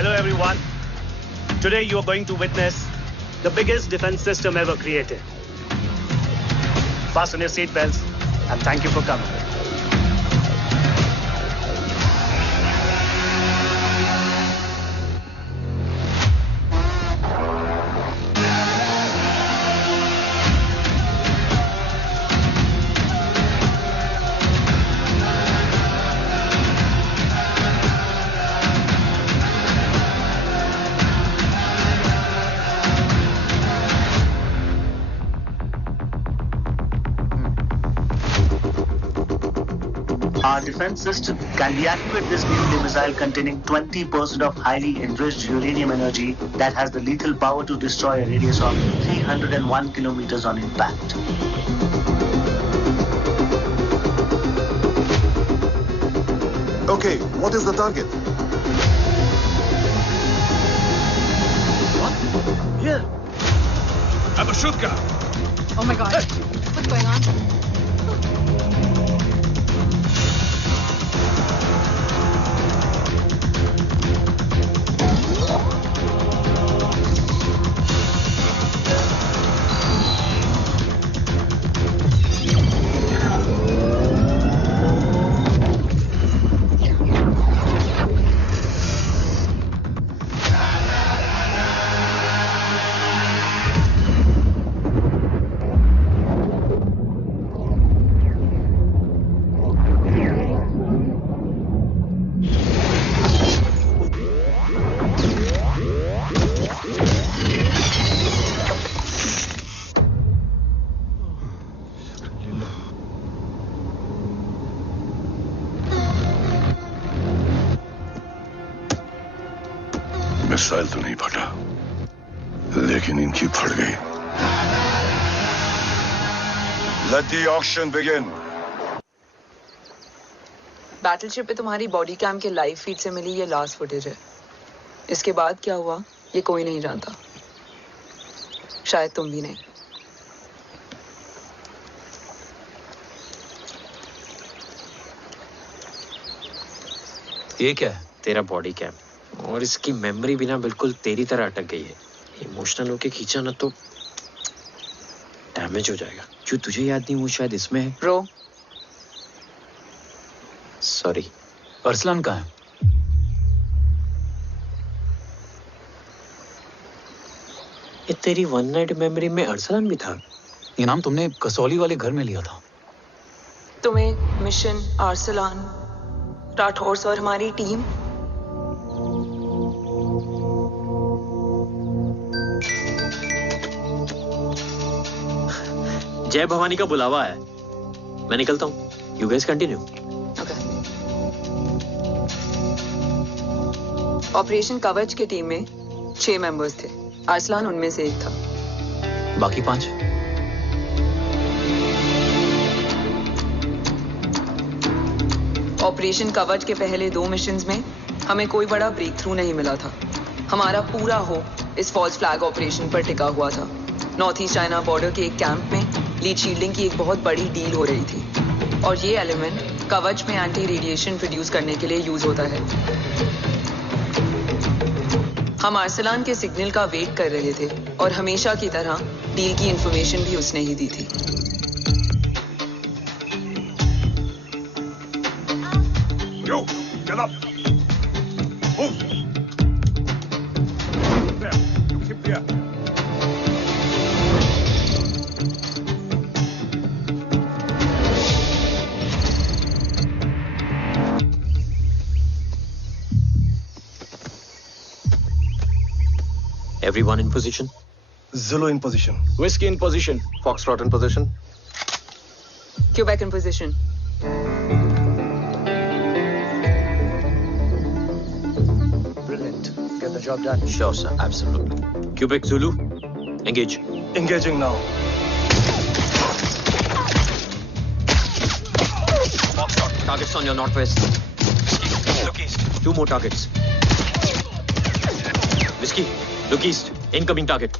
Hello everyone. Today you are going to witness the biggest defense system ever created. Fasten your seatbelts and thank you for coming. Our defense system can deactivate this nuclear missile containing 20% of highly enriched uranium energy that has the lethal power to destroy a radius of 301 kilometers on impact. Okay, what is the target? What? Here. Abashuka! Oh my god. What's going on? Missile तो नहीं फटा, लेकिन इनकी फट गई। Let the auction begin. Battleship पे तुम्हारी body cam के लाइव फीड से मिली ये लास्ट फुटेज है। इसके बाद क्या हुआ ये कोई नहीं जानता, शायद तुम भी नहीं। ये क्या है? तेरा बॉडी कैम, और इसकी मेमोरी भी ना बिल्कुल तेरी तरह अटक गई है। इमोशनल होके खींचा ना तो डैमेज हो जाएगा। जो तुझे याद नहीं वो शायद इसमें है। रो सॉरी। अरसलान कहाँ है? ये तेरी वन नाइट मेमोरी में अरसलान भी था? ये नाम तुमने कसौली वाले घर में लिया था। तुम्हें मिशन अरसलान, राठौर और हमारी टीम जय भवानी का बुलावा है, मैं निकलता हूँ। You guys continue. ऑपरेशन कवच की टीम में 6 मेंबर्स थे, अरसलान उनमें से एक था। बाकी 5? ऑपरेशन कवच के पहले 2 मिशंस में हमें कोई बड़ा ब्रेक थ्रू नहीं मिला था। हमारा पूरा होप इस फॉल्स फ्लैग ऑपरेशन पर टिका हुआ था। नॉर्थ ईस्ट चाइना बॉर्डर के एक कैंप में लीड शील्डिंग की एक बहुत बड़ी डील हो रही थी, और ये एलिमेंट कवच में एंटी रेडिएशन प्रोड्यूस करने के लिए यूज होता है। हम अरसलान के सिग्नल का वेट कर रहे थे, और हमेशा की तरह डील की इंफॉर्मेशन भी उसने ही दी थी। Yo, get up. Move. There. You keep there. Everyone in position? Zulu in position. Whiskey in position. Foxtrot in position. Quebec in position. Brilliant. Get the job done. Sure, sir. Absolutely. Quebec Zulu, engage. Engaging now. Foxtrot, targets on your northwest. Look east. 2 more targets. Whiskey, look east. Incoming target.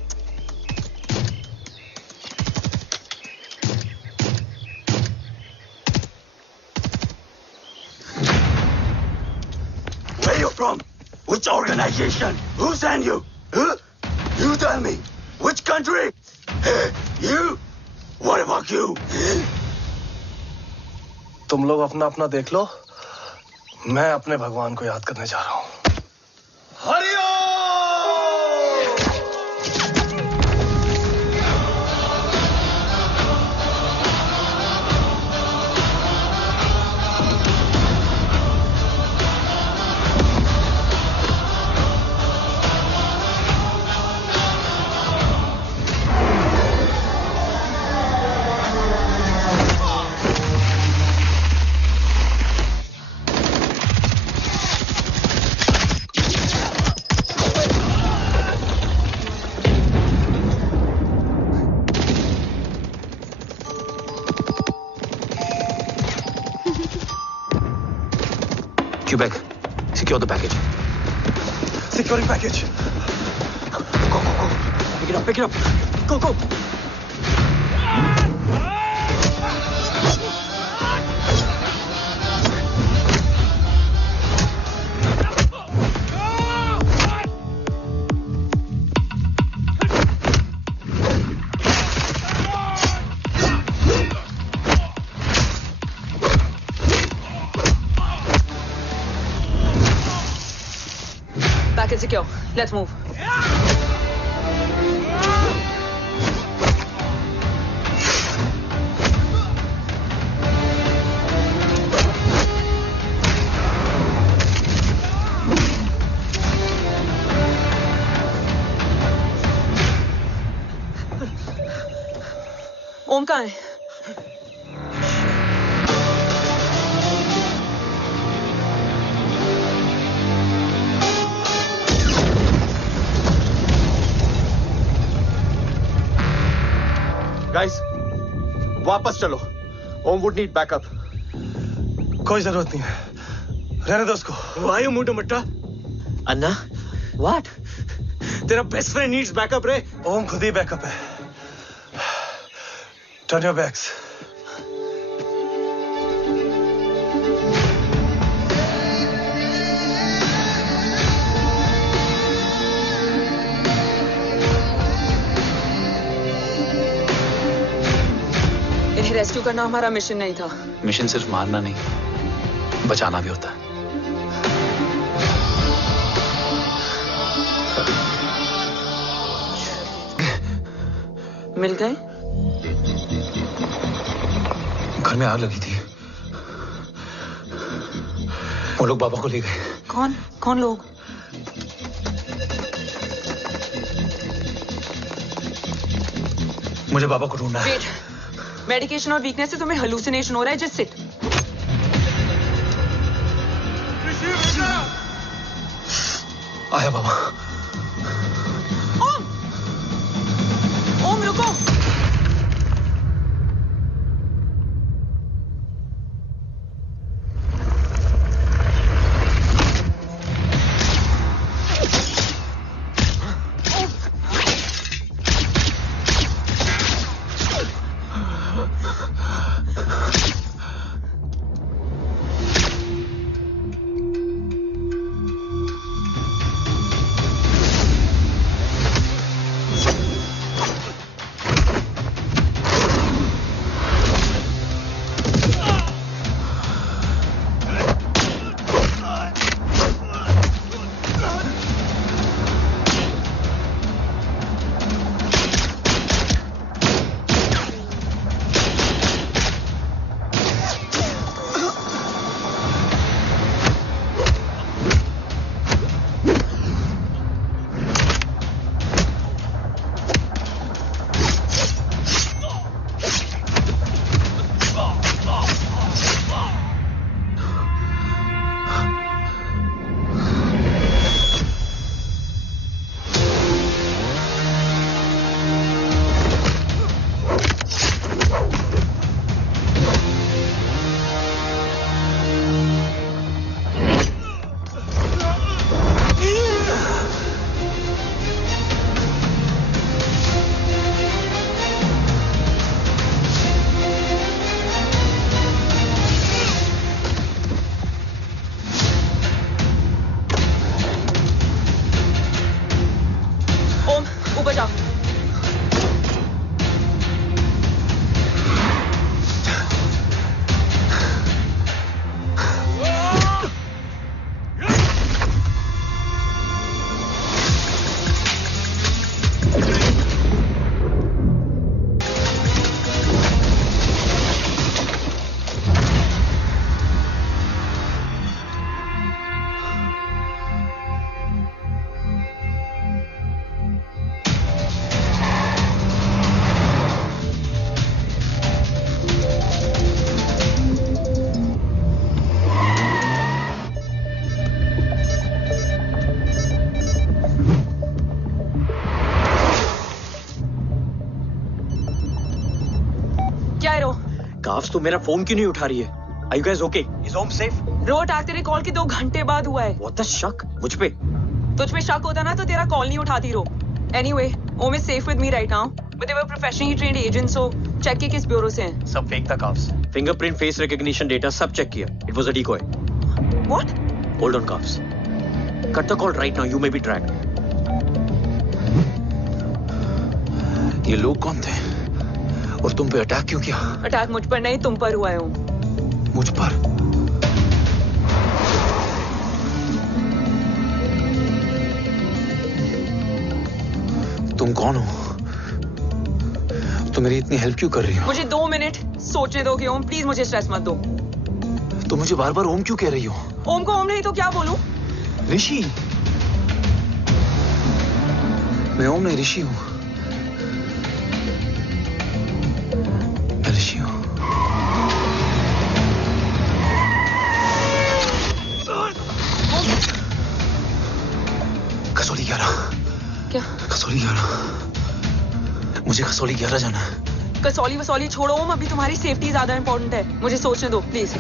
Where are you from? Which organization? Who sent you? Huh? You tell me. Which country? Hey, you? What about you? तुम लोग अपना अपना देख लो, मैं अपने भगवान को याद करने जा रहा हूं। Hariom! Quebec, secure the package. Securing package. Go, go, go. Pick it up, pick it up. Go, go. Package secure. Let's move. ओम कहाँ है? गाइस, वापस चलो। ओम वुड नीड बैकअप। कोई जरूरत नहीं है, रहने दो उसको। Why you moved to Mutta? Anna, what? तेरा best friend needs backup रे। ओम खुद ही बैकअप है। Turn your backs. इन्हें रेस्क्यू करना हमारा मिशन नहीं था। मिशन सिर्फ मारना नहीं, बचाना भी होता है। मिल गए? घर में आग लगी थी, वो लोग बाबा को ले गए। कौन? कौन लोग? मुझे बाबा को ढूंढना है। वेट, मेडिकेशन और वीकनेस से तुम्हें हेलुसिनेशन हो रहा है। Just sit. आया बाबा। ओम! ओम रुको! रोज तू मेरा फोन क्यों नहीं उठा रही है? Are you guys okay? Is Om safe? Bro attack तेरे कॉल के 2 घंटे बाद हुआ है। What the शक? मुझ पे? तुझ पे शक होता ना तो तेरा कॉल नहीं उठाती रो। Anyway, Om is safe with me right now, but they were professionally trained agents, so check के किस ब्यूरो से हैं? सब फेक था cops. Fingerprint, face recognition data सब चेक किया। It was a decoy. What? Hold on, cops. Cut the call right now. You may be tracked. ये लोग कौन थे? और तुम पे अटैक क्यों किया? अटैक मुझ पर नहीं तुम पर हुआ है ओम। मुझ पर? तुम कौन हो? तुम मेरी इतनी हेल्प क्यों कर रही हो? मुझे 2 मिनट सोचने दो कि ओम प्लीज मुझे स्ट्रेस मत दो। तुम मुझे बार बार ओम क्यों कह रही हो? ओम को ओम नहीं तो क्या बोलूं? ऋषि। मैं ओम नहीं, ऋषि हूं। मैं ऋषि हूं। कसौली 11। क्या? कसौली 11। मुझे कसौली 11 जाना है। कसौली वसौली छोड़ो ओम, अभी तुम्हारी सेफ्टी ज्यादा इंपॉर्टेंट है। मुझे सोचने दो प्लीज।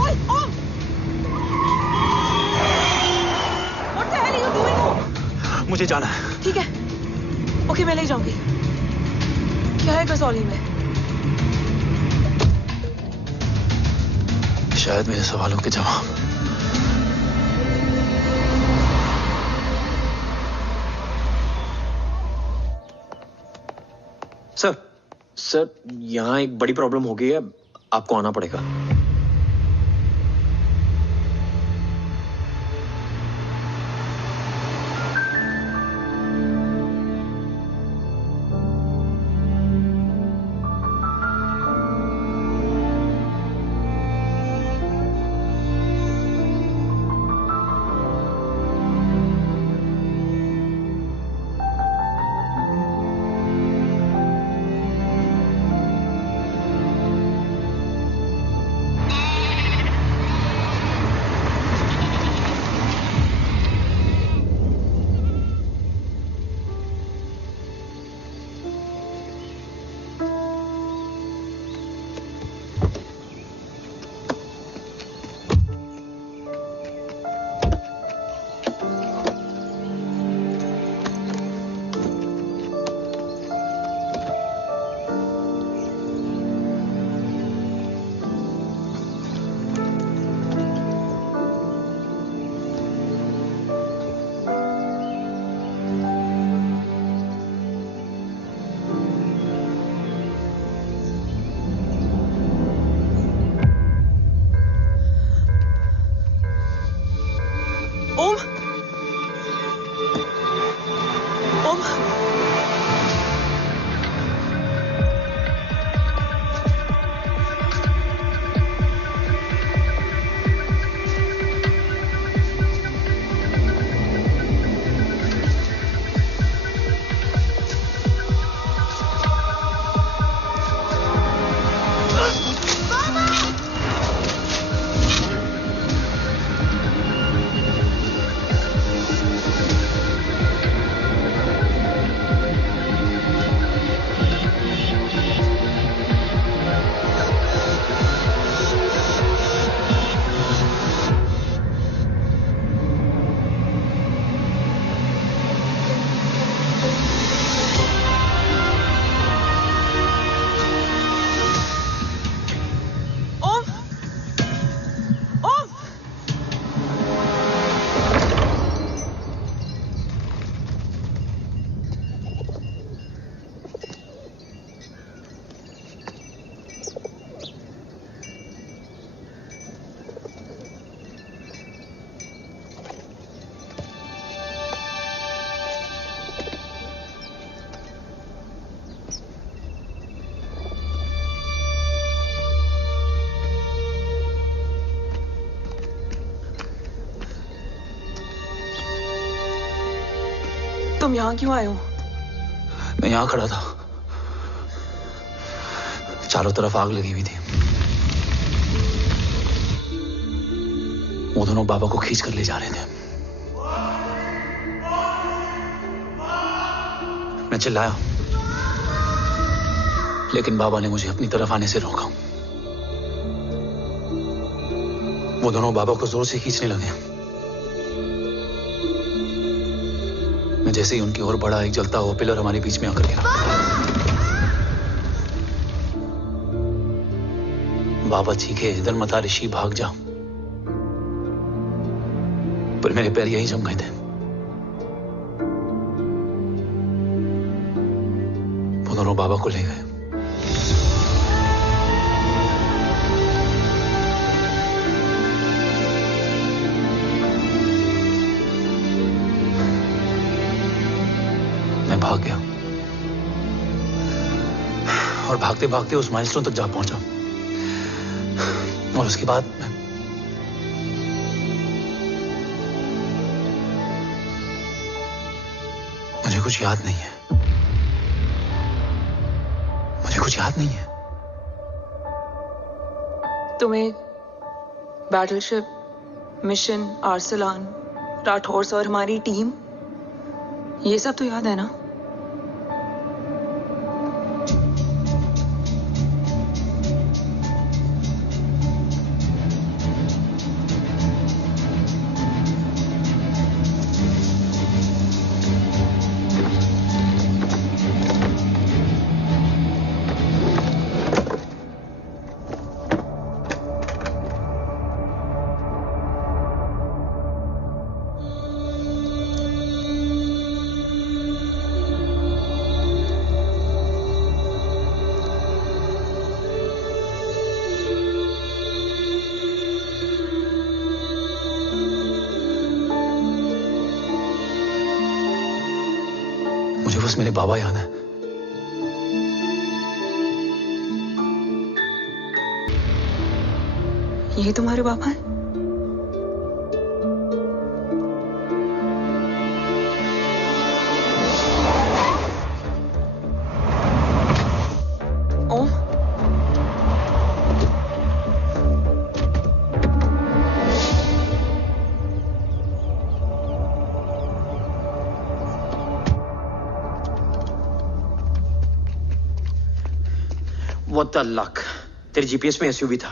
ओए ओम! What the hell are you doing, ओम? मुझे जाना है। ठीक है, ओके मैं ले जाऊंगी। क्या है कसौली में? शायद मेरे सवालों के जवाब। सर, यहाँ एक बड़ी प्रॉब्लम हो गई है, आपको आना पड़ेगा। तुम यहाँ क्यों आए हो? मैं यहाँ खड़ा था, चारों तरफ आग लगी हुई थी। वो दोनों बाबा को खींच कर ले जा रहे थे। मैं चिल्लाया, लेकिन बाबा ने मुझे अपनी तरफ आने से रोका। वो दोनों बाबा को जोर से खींचने लगे। मैं जैसे ही उनकी ओर बढ़ा, एक जलता हुआ पिलर हमारे बीच में आकर गिरा। बाबा चीखे, इधर मत आ ऋषि, भाग जा। पर मेरे पैर यही जम गए थे। वो दोनों बाबा को ले गए। मैं भाग गया और भागते भागते उस माइलस्टोन तक जा पहुंचा। और उसके बाद मुझे कुछ याद नहीं है। मुझे कुछ याद नहीं है। तुम्हें बैटलशिप, मिशन, आर्सलान, राठौर और हमारी टीम, ये सब तो याद है ना? मुझे बस मेरे बाबा याद है। ये तुम्हारे बाबा हैं? ओम, What the luck? तेरे जीपीएस में एसयूवी था।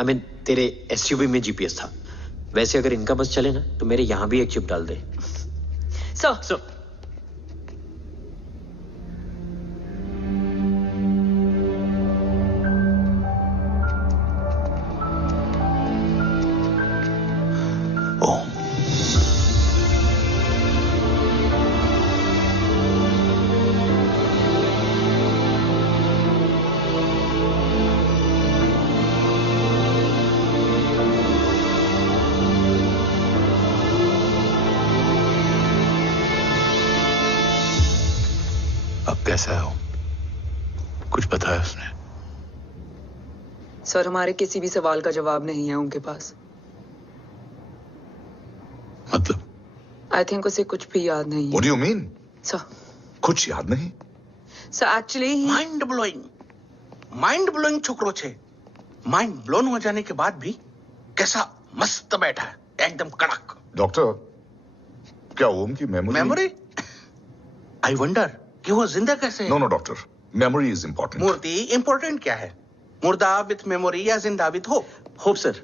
I mean, तेरे एसयूवी में जीपीएस था। वैसे अगर इनका बस चले ना तो मेरे यहां भी एक चिप डाल दे। सर। कैसा हो? कुछ बताया उसने? सर, हमारे किसी भी सवाल का जवाब नहीं है उनके पास। मतलब? आई थिंक उसे कुछ भी याद नहीं है। What do you mean? Sir, कुछ याद नहीं? सर एक्चुअली माइंड ब्लोइंग छोकरो छे। माइंड ब्लोन हो जाने के बाद भी कैसा मस्त बैठा है, एकदम कड़क। डॉक्टर, क्या ओम की मेमोरी? आई वंडर कि वो जिंदा कैसे? No doctor, memory is important. मूर्ति इंपॉर्टेंट क्या है? मुर्दा विथ मेमोरी या जिंदा with hope? Hope sir.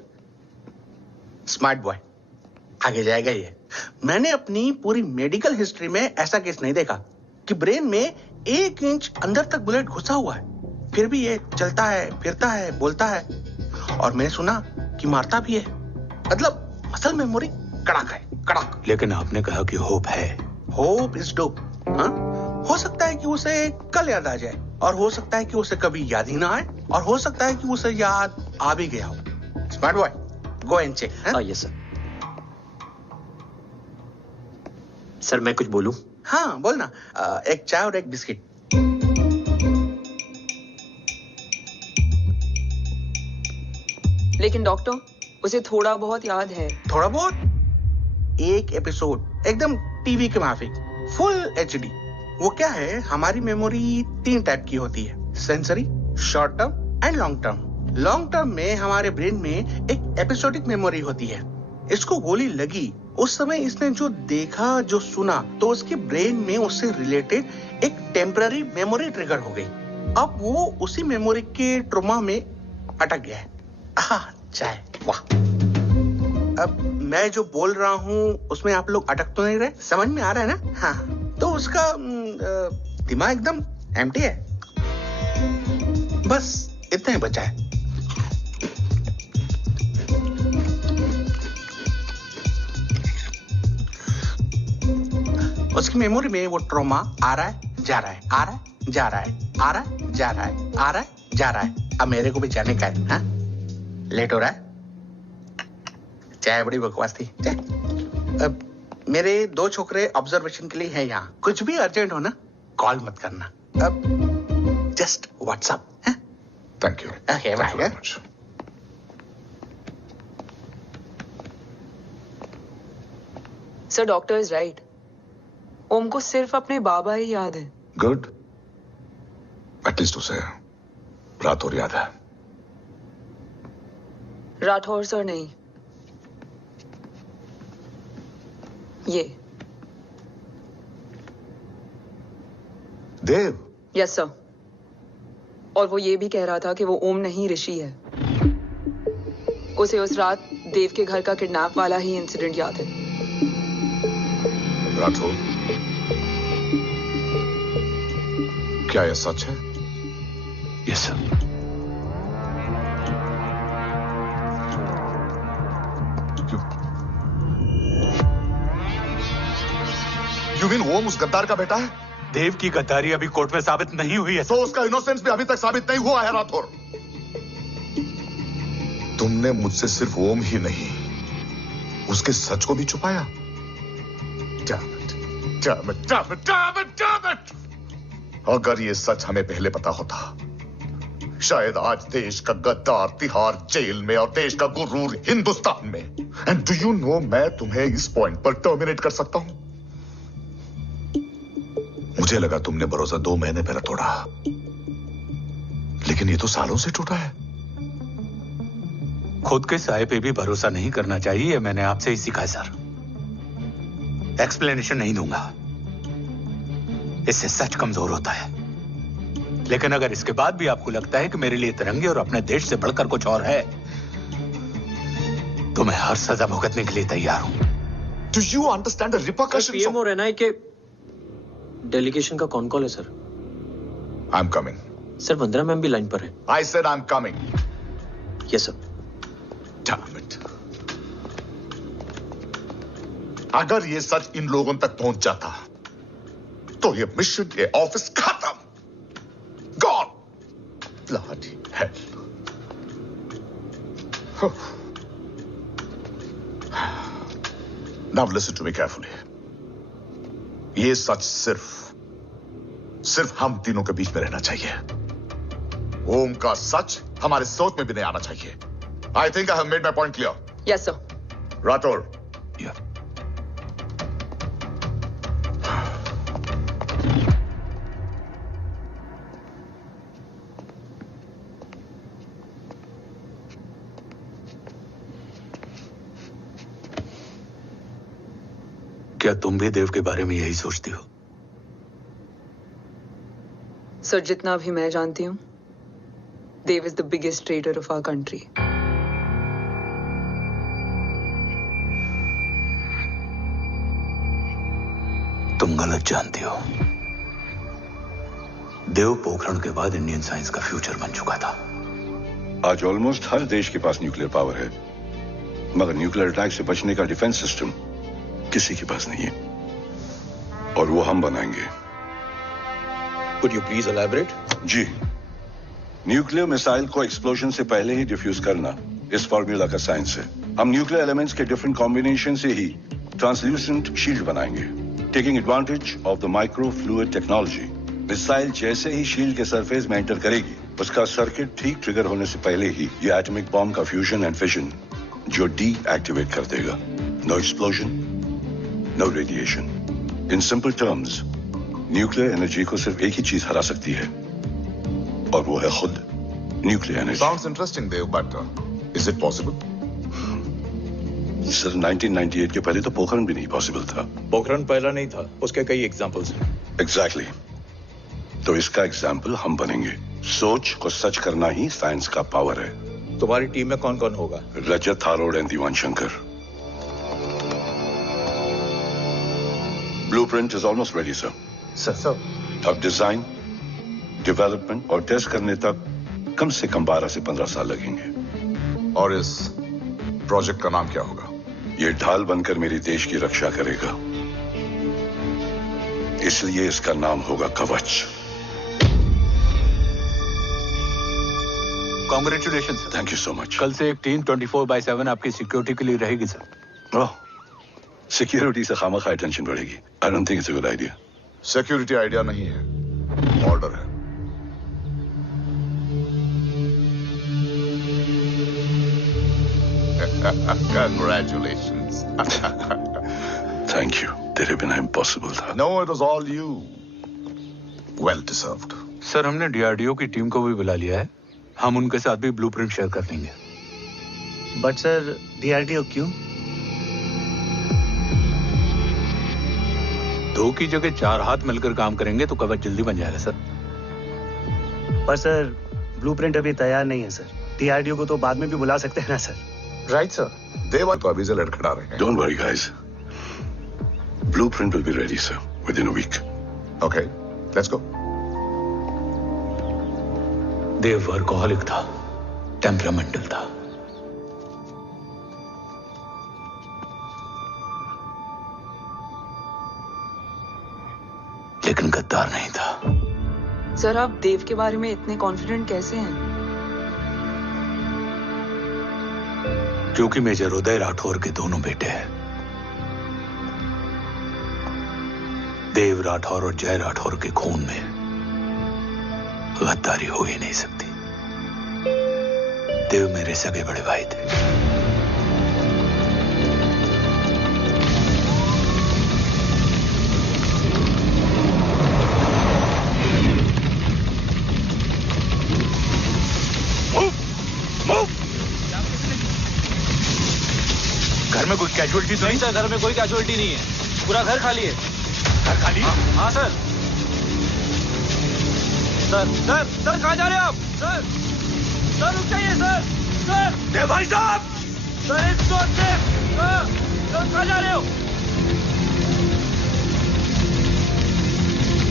Smart boy, आगे जाएगा ये। मैंने अपनी पूरी मेडिकल हिस्ट्री में ऐसा केस नहीं देखा कि ब्रेन में 1 इंच अंदर तक बुलेट घुसा हुआ है, फिर भी ये चलता है, फिरता है, बोलता है, और मैंने सुना कि मारता भी है। मतलब असल मेमोरी कड़क है, कड़क। लेकिन आपने कहा कि होप है। Hope is dope. हो सकता है कि उसे कल याद आ जाए, और हो सकता है कि उसे कभी याद ही ना आए, और हो सकता है कि उसे याद आ भी गया हो। Smart boy, go and check. Yes sir. Sir मैं कुछ बोलूं? हाँ बोलना। एक चाय और एक बिस्किट। लेकिन डॉक्टर, उसे थोड़ा बहुत याद है। थोड़ा बहुत? एक एपिसोड एकदम टीवी के माफिक, फुल एचडी। वो क्या है, हमारी मेमोरी 3 टाइप की होती है, sensory, short term and long term. Long term में हमारे ब्रेन में एक एपिसोडिक मेमोरी होती है। इसको गोली लगी, उस समय इसने जो देखा, जो सुना, तो उसके ब्रेन में उससे रिलेटेड एक टेम्पररी मेमोरी ट्रिगर हो गई। अब वो उसी मेमोरी के ट्रॉमा में अटक गया है। चाय, वाह। अब मैं जो बोल रहा हूँ उसमें आप लोग अटक तो नहीं रहे? समझ में आ रहा है ना? हाँ, तो उसका दिमाग एकदम एम्प्टी है। बस इतना ही बचा है। उसकी मेमोरी में वो ट्रॉमा आ रहा है, जा रहा है, आ रहा है, जा रहा है, आ रहा है, जा रहा है, आ रहा है, जा रहा है। अब मेरे को भी जाने का है। हाँ, लेट हो रहा है। चाय बड़ी बकवास थी। अब मेरे 2 छोकरे ऑब्जर्वेशन के लिए हैं यहाँ। कुछ भी अर्जेंट हो ना, कॉल मत करना। अब just WhatsApp. Thank you. Okay, bye. Sir, doctor is right. Om को सिर्फ अपने बाबा ही याद है। गुड। एटलीस्ट उसे राठौर याद है। राठौर सर नहीं, ये देव। Yes sir. और वो ये भी कह रहा था कि वो ओम नहीं, ऋषि है। उसे उस रात देव के घर का किडनैप वाला ही इंसिडेंट याद है। राठौर, क्या यह सच है? Yes sir. यू मीन ओम उस गद्दार का बेटा है? देव की गद्दारी अभी कोर्ट में साबित नहीं हुई है। तो उसका इनोसेंस भी अभी तक साबित नहीं हुआ है राठौर। तुमने मुझसे सिर्फ ओम ही नहीं, उसके सच को भी छुपाया। Damn it! अगर ये सच हमें पहले पता होता, शायद आज देश का गद्दार तिहाड़ जेल में और देश का गुरूर हिंदुस्तान में। एंड डू यू नो, मैं तुम्हें इस पॉइंट पर टर्मिनेट कर सकता हूं। मुझे लगा तुमने भरोसा 2 महीने पहले तोड़ा, लेकिन ये तो सालों से टूटा है। खुद के साए पे भी भरोसा नहीं करना चाहिए, मैंने आपसे ही सीखा है सर। एक्सप्लेनेशन नहीं दूंगा, इससे सच कमजोर होता है। लेकिन अगर इसके बाद भी आपको लगता है कि मेरे लिए तिरंगे और अपने देश से बढ़कर कुछ और है, तो मैं हर सजा भुगतने के लिए तैयार हूं। Do you understand the repercussions? PM और एनआई के डेलीगेशन का कौन कॉल है sir? I'm coming. Sir, Vandana ma'am भी लाइन पर है। I said I'm coming. Yes sir. Damn it. अगर ये सच इन लोगों तक पहुंच जाता, तो ये मिशन, ये ऑफिस खत्म। Gone. Bloody hell. Now listen to me carefully. ये सच सिर्फ हम तीनों के बीच में रहना चाहिए। ओम का सच हमारे सोच में भी नहीं आना चाहिए। I think I have made my point clear. Yes, sir. Rathore. Yeah. क्या तुम भी देव के बारे में यही सोचती हो? सर, जितना भी मैं जानती हूं, Dev is the biggest trader of our country. तुम गलत जानती हो। देव पोखरण के बाद इंडियन साइंस का फ्यूचर बन चुका था। आज ऑलमोस्ट हर देश के पास न्यूक्लियर पावर है, मगर न्यूक्लियर अटैक से बचने का डिफेंस सिस्टम किसी के पास नहीं है, और वो हम बनाएंगे। Could you please elaborate? जी, न्यूक्लियर मिसाइल को एक्सप्लोजन से पहले ही डिफ्यूज करना इस फॉर्मूला का साइंस है। हम न्यूक्लियर एलिमेंट्स के डिफरेंट कॉम्बिनेशन से ही ट्रांसल्यूसेंट शील्ड बनाएंगे, taking advantage of the micro fluid technology. Missile जैसे ही शील्ड के सरफेस में एंटर करेगी, उसका सर्किट ठीक ट्रिगर होने से पहले ही ये एटॉमिक बॉम्ब का फ्यूजन एंड फिशन जो डीएक्टिवेट कर देगा। No explosion, no radiation. In simple terms, nuclear energy को सिर्फ एक ही चीज हरा सकती है, और वो है खुद nuclear energy. Sounds interesting, Dev, but is it possible? Sir, 1998 के पहले तो पोखरण भी नहीं पॉसिबल था। पोखरण पहला नहीं था, उसके कई एग्जांपल्स हैं। एग्जैक्टली। तो इसका एग्जाम्पल हम बनेंगे। सोच को सच करना ही साइंस का पावर है। तुम्हारी टीम में कौन कौन होगा? Rajat, Tharod and Diwan Shankar. Blueprint is almost ready sir. Sir अब डिजाइन, डेवलपमेंट और टेस्ट करने तक कम से कम 12 से 15 साल लगेंगे। और इस प्रोजेक्ट का नाम क्या होगा? ये ढाल बनकर मेरे देश की रक्षा करेगा, इसलिए इसका नाम होगा कवच। Congratulation sir. Thank you so much. कल से एक टीम 24/7 आपकी सिक्योरिटी के लिए रहेगी सर। ओह, सिक्योरिटी से खामखा टेंशन बढ़ेगी। I don't think it's a good idea. Security idea नहीं है, ऑर्डर है। Congratulations. Thank you. तेरे बिना impossible था। No, it was all you. Well deserved. Sir हमने डीआरडीओ की टीम को भी बुला लिया है, हम उनके साथ भी ब्लूप्रिंट शेयर कर देंगे। बट सर डीआरडीओ क्यों? 2 की जगह 4 हाथ मिलकर काम करेंगे तो कवच जल्दी बन जाएगा सर। पर सर ब्लूप्रिंट अभी तैयार नहीं है सर। डीआरडीओ को तो बाद में भी बुला सकते हैं ना सर। Right sir. देवा तो अभी से लड़खड़ा रहे हैं। Don't worry guys. Blueprint will be ready sir within a week. Okay, let's go. Dev workaholic था, टेम्परामेंटल था। लेकिन गद्दार नहीं था। सर आप देव के बारे में इतने कॉन्फिडेंट कैसे हैं? क्योंकि मेजर उदय राठौर के दोनों बेटे हैं। देव राठौर और जय राठौर के खून में गद्दारी हो ही नहीं सकती। देव मेरे सगे बड़े भाई थे। घर में कोई कैजुअलिटी तो नहीं? सर घर में कोई कैजुअलिटी नहीं है, पूरा घर खाली है। घर खाली? हाँ सर। सर कहाँ जा रहे हैं आप? सर रुक जाइए सर। देव भाई साहब! Sir it's not safe. Sir कहाँ जा रहे हो?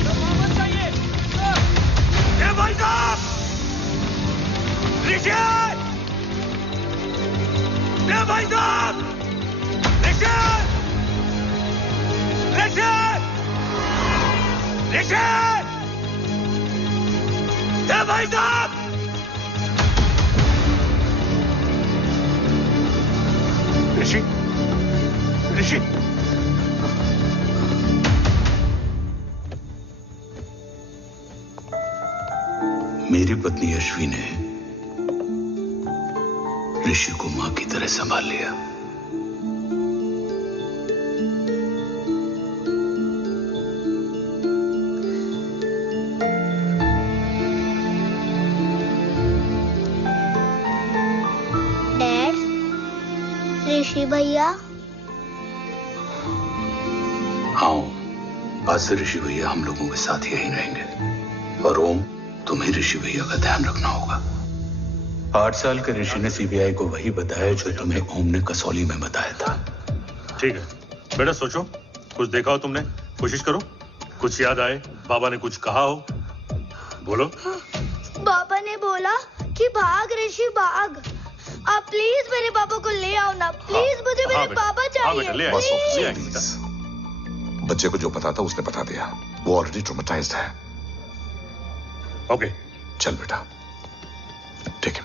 सर वहाँ मत जाइए। सर देव भाई साहब! ऋषि! देव भाई साहब! ऋषि! देव भाई साहब! ऋषि! मेरी पत्नी अश्वी ने ऋषि को मां की तरह संभाल लिया। ऋषि भैया। हाँ, आज से ऋषि भैया हम लोगों के साथ यहीं रहेंगे। और ओम, तुम्हें ऋषि भैया का ध्यान रखना होगा। 8 साल के ऋषि ने सीबीआई को वही बताया जो तुम्हें ओम ने कसौली में बताया था। ठीक है बेटा, सोचो, कुछ देखा हो तुमने, कोशिश करो, कुछ याद आए, बाबा ने कुछ कहा हो, बोलो। बाबा ने बोला कि भाग ऋषि भाग। आप प्लीज मेरे पापा को ले आओ ना, प्लीज। मुझे मेरे पापा चाहिए। बच्चे को जो पता था उसने बता दिया, वो ऑलरेडी ट्रॉमेटाइज्ड है। ओके चल बेटा, ठीक है।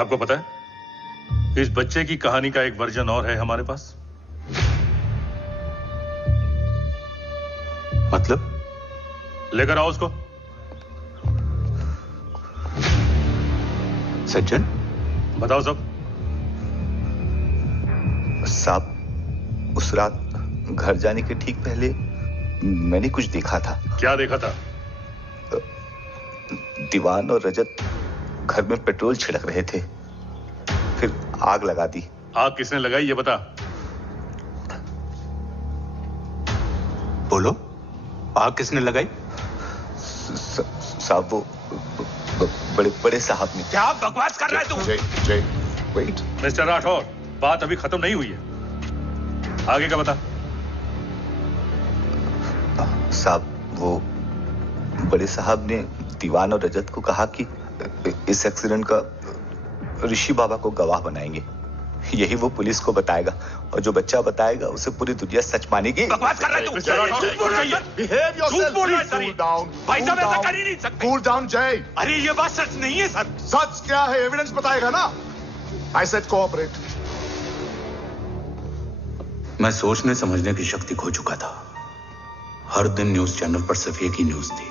आपको पता है इस बच्चे की कहानी का एक वर्जन और है हमारे पास। मतलब? लेकर आओ उसको। सज्जन, बताओ सब। साहब, उस रात घर जाने के ठीक पहले मैंने कुछ देखा था। क्या देखा था? दीवान और रजत घर में पेट्रोल छिड़क रहे थे, फिर आग लगा दी। आग किसने लगाई ये बता। बोलो, आग किसने लगाई? साहब वो बड़े बड़े साहब ने। क्या बकवास कर रहा है तू? जय, वेट। मिस्टर राठौर, बात अभी खत्म नहीं हुई है। आगे का बता। साहब वो बड़े साहब ने दीवान और रजत को कहा कि इस एक्सीडेंट का ऋषि बाबा को गवाह बनाएंगे। यही वो पुलिस को बताएगा और जो बच्चा बताएगा उसे पूरी दुनिया सच मानेगी। बकवास कर रहा है तू। झूठ बोल रहा है। झूठ बोल रहा है सर। भाई साहब ऐसा कर ही नहीं सकते। कूल डाउन जय। अरे ये बात सच नहीं है सर। सच क्या है एविडेंस बताएगा ना। I said cooperate. मैं सोचने समझने की शक्ति खो चुका था। हर दिन न्यूज चैनल पर सिर्फ एक ही न्यूज थी।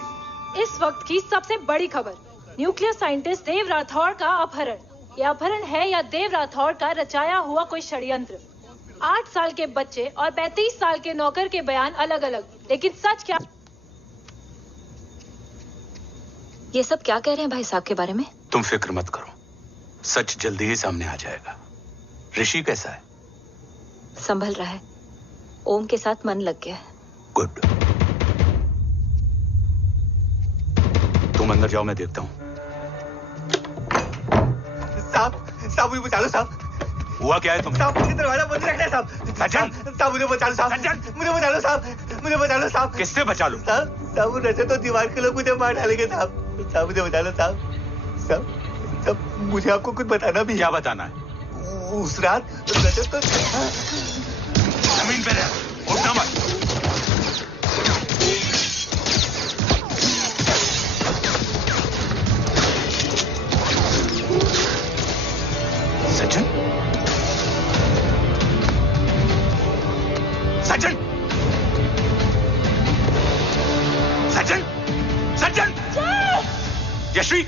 इस वक्त की सबसे बड़ी खबर, न्यूक्लियर साइंटिस्ट देव राठौड़ का अपहरण। यह अपहरण है या देव राठौड़ का रचाया हुआ कोई षड्यंत्र। 8 साल के बच्चे और 35 साल के नौकर के बयान अलग अलग, लेकिन सच क्या? ये सब क्या कह रहे हैं भाई साहब के बारे में? तुम फिक्र मत करो, सच जल्दी ही सामने आ जाएगा। ऋषि कैसा है? संभल रहा है। ओम के साथ मन लग गया है। गुड। तुम अंदर जाओ, मैं देखता हूँ। साहब मुझे बचा लो साहब। हुआ क्या है तुम्हें? साहब मुझे दरवाजा बंद रखना है साहब। सज्जन साहब मुझे बचा लो साहब। सज्जन मुझे बचा लो साहब। मुझे बचा लो साहब। किससे बचा लो? साहब वो रजत तो दीवार के लोग मुझे मार डालेंगे साहब। साहब मुझे बचा लो साहब। साहब मुझे आपको कुछ बताना भी। क्या बताना है? उस रात रजत तो जमीन पे रह, उठना मत। सज्जन, सज्जन, सज्जन, सज्जन, यशवी,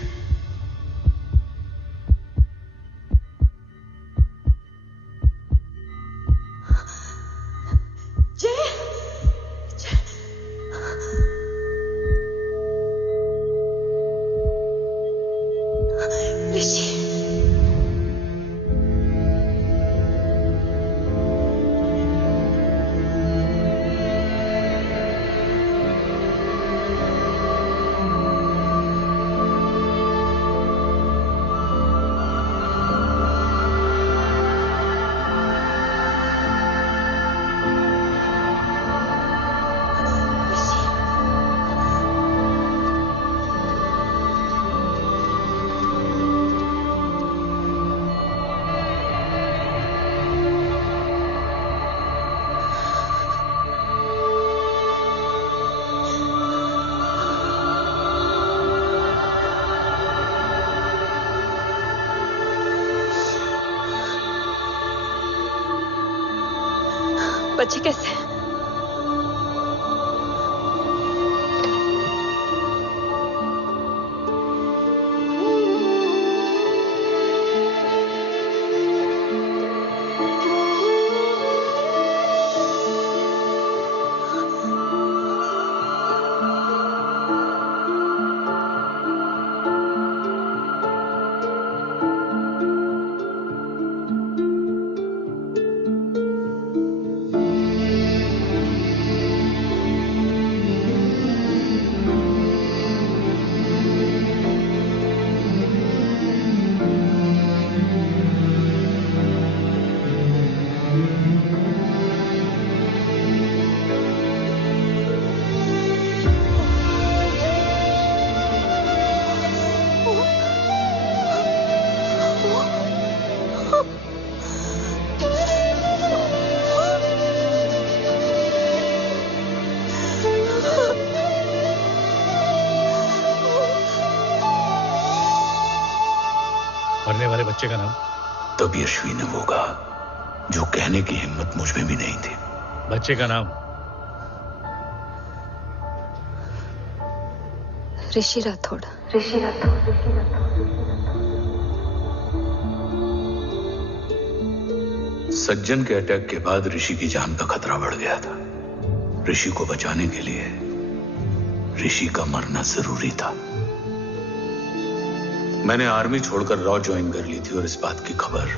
बच्चे कैसे हैं? मरने वाले बच्चे का नाम? तब यशवी ने वो कहा जो कहने की हिम्मत मुझ में भी नहीं थी। बच्चे का नाम? ऋषि राठौड़। ऋषि राठौड़। सज्जन के अटैक के बाद ऋषि की जान का खतरा बढ़ गया था। ऋषि को बचाने के लिए ऋषि का मरना जरूरी था। मैंने आर्मी छोड़कर रॉ ज्वाइन कर ली थी और इस बात की खबर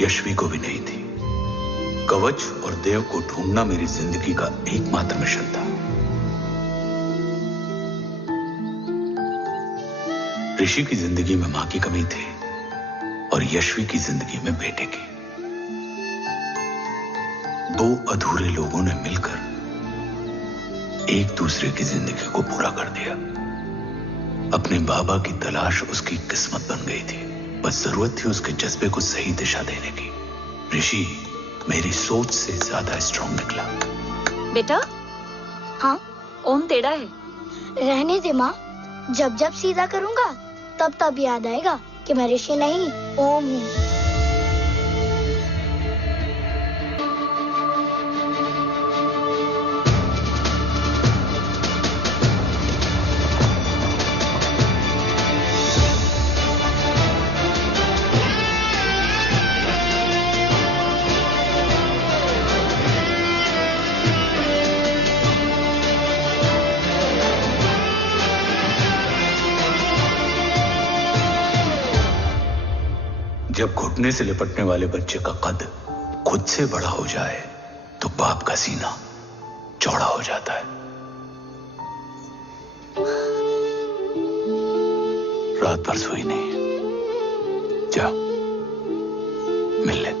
यशवी को भी नहीं थी। कवच और देव को ढूंढना मेरी जिंदगी का एकमात्र मिशन था। ऋषि की जिंदगी में मां की कमी थी और यशवी की जिंदगी में बेटे की। दो अधूरे लोगों ने मिलकर एक दूसरे की जिंदगी को पूरा कर दिया। अपने बाबा की तलाश उसकी किस्मत बन गई थी, बस जरूरत थी उसके जज्बे को सही दिशा देने की। ऋषि मेरी सोच से ज्यादा स्ट्रांग निकला। बेटा, हाँ ओम टेढ़ा है। रहने दे माँ, जब जब सीधा करूँगा तब तब याद आएगा कि मैं ऋषि नहीं ओम हूँ। जब घुटने से लिपटने वाले बच्चे का कद खुद से बड़ा हो जाए तो बाप का सीना चौड़ा हो जाता है। रात भर सोई नहीं, जा मिल ले।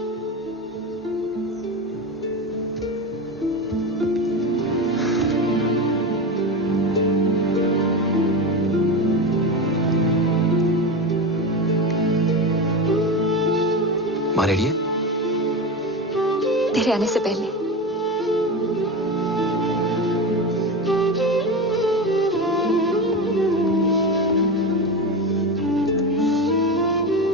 रेडी है? तेरे आने से पहले।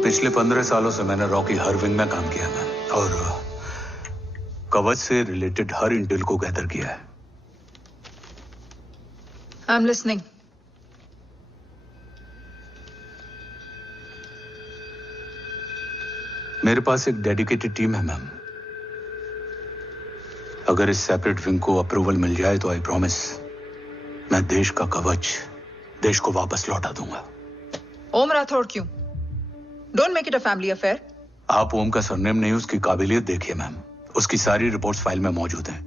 पिछले 15 सालों से मैंने रॉकी हर विंग में काम किया है और कवच से रिलेटेड हर इंटेल को गैदर किया है। I am listening. मेरे पास एक डेडिकेटेड टीम है मैम। अगर इस सेपरेट विंग को अप्रूवल मिल जाए तो आई प्रॉमिस मैं देश का कवच देश को वापस लौटा दूंगा। ओम राठौड़ क्यों? Don't make it a family affair. आप ओम का सरनेम नहीं, उसकी काबिलियत देखिए मैम। उसकी सारी रिपोर्ट्स फाइल में मौजूद हैं।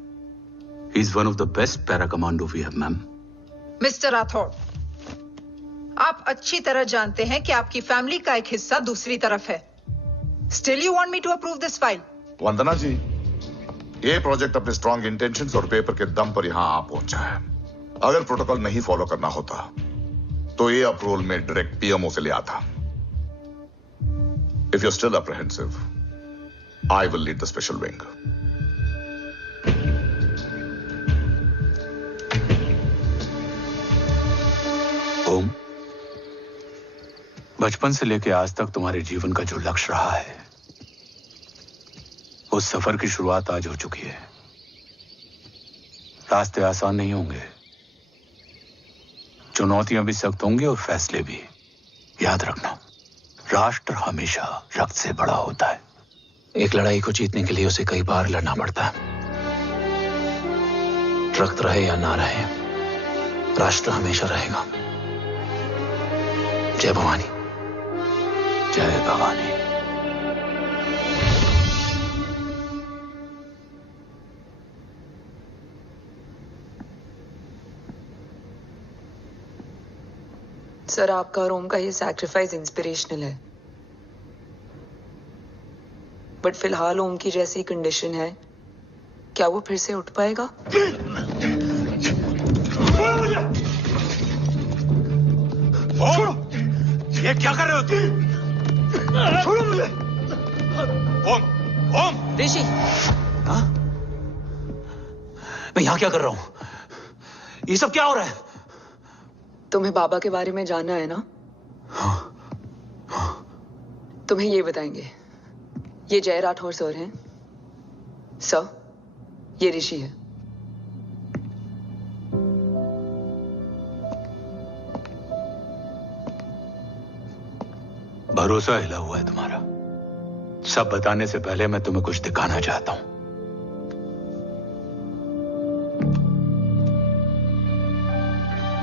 He is one of the best para commando we have ma'am. Mister Rathore, आप अच्छी तरह जानते हैं कि आपकी फैमिली का एक हिस्सा दूसरी तरफ है। Still you want me to approve this file? वंदना जी, ये प्रोजेक्ट अपने स्ट्रॉन्ग इंटेंशंस और पेपर के दम पर यहां आ पहुंचा है। अगर प्रोटोकॉल नहीं फॉलो करना होता तो ये अप्रूवल में डायरेक्ट पीएमओ से ले आता। If you are still apprehensive, I will lead the special wing. Om, बचपन से लेकर आज तक तुम्हारे जीवन का जो लक्ष्य रहा है, उस सफर की शुरुआत आज हो चुकी है। रास्ते आसान नहीं होंगे, चुनौतियां भी सख्त होंगी और फैसले भी। याद रखना, राष्ट्र हमेशा रक्त से बड़ा होता है। एक लड़ाई को जीतने के लिए उसे कई बार लड़ना पड़ता है। रक्त रहे या ना रहे, राष्ट्र हमेशा रहेगा। जय भवानी। जय भवानी। सर, आपका और ओम का ये सैक्रिफाइस इंस्पिरेशनल है, बट फिलहाल ओम की जैसी कंडीशन है, क्या वो फिर से उठ पाएगा? छोड़ो! ये क्या कर रहे हो तुम? छोड़ो मुझे! ओम! ओम! ऋषि! हाँ? मैं यहां क्या कर रहा हूं? ये सब क्या हो रहा है? तुम्हें बाबा के बारे में जानना है ना? तुम्हें ये बताएंगे। ये जय राठौर सर हैं। सर, ये ऋषि है। भरोसा हिला हुआ है तुम्हारा। सब बताने से पहले मैं तुम्हें कुछ दिखाना चाहता हूं।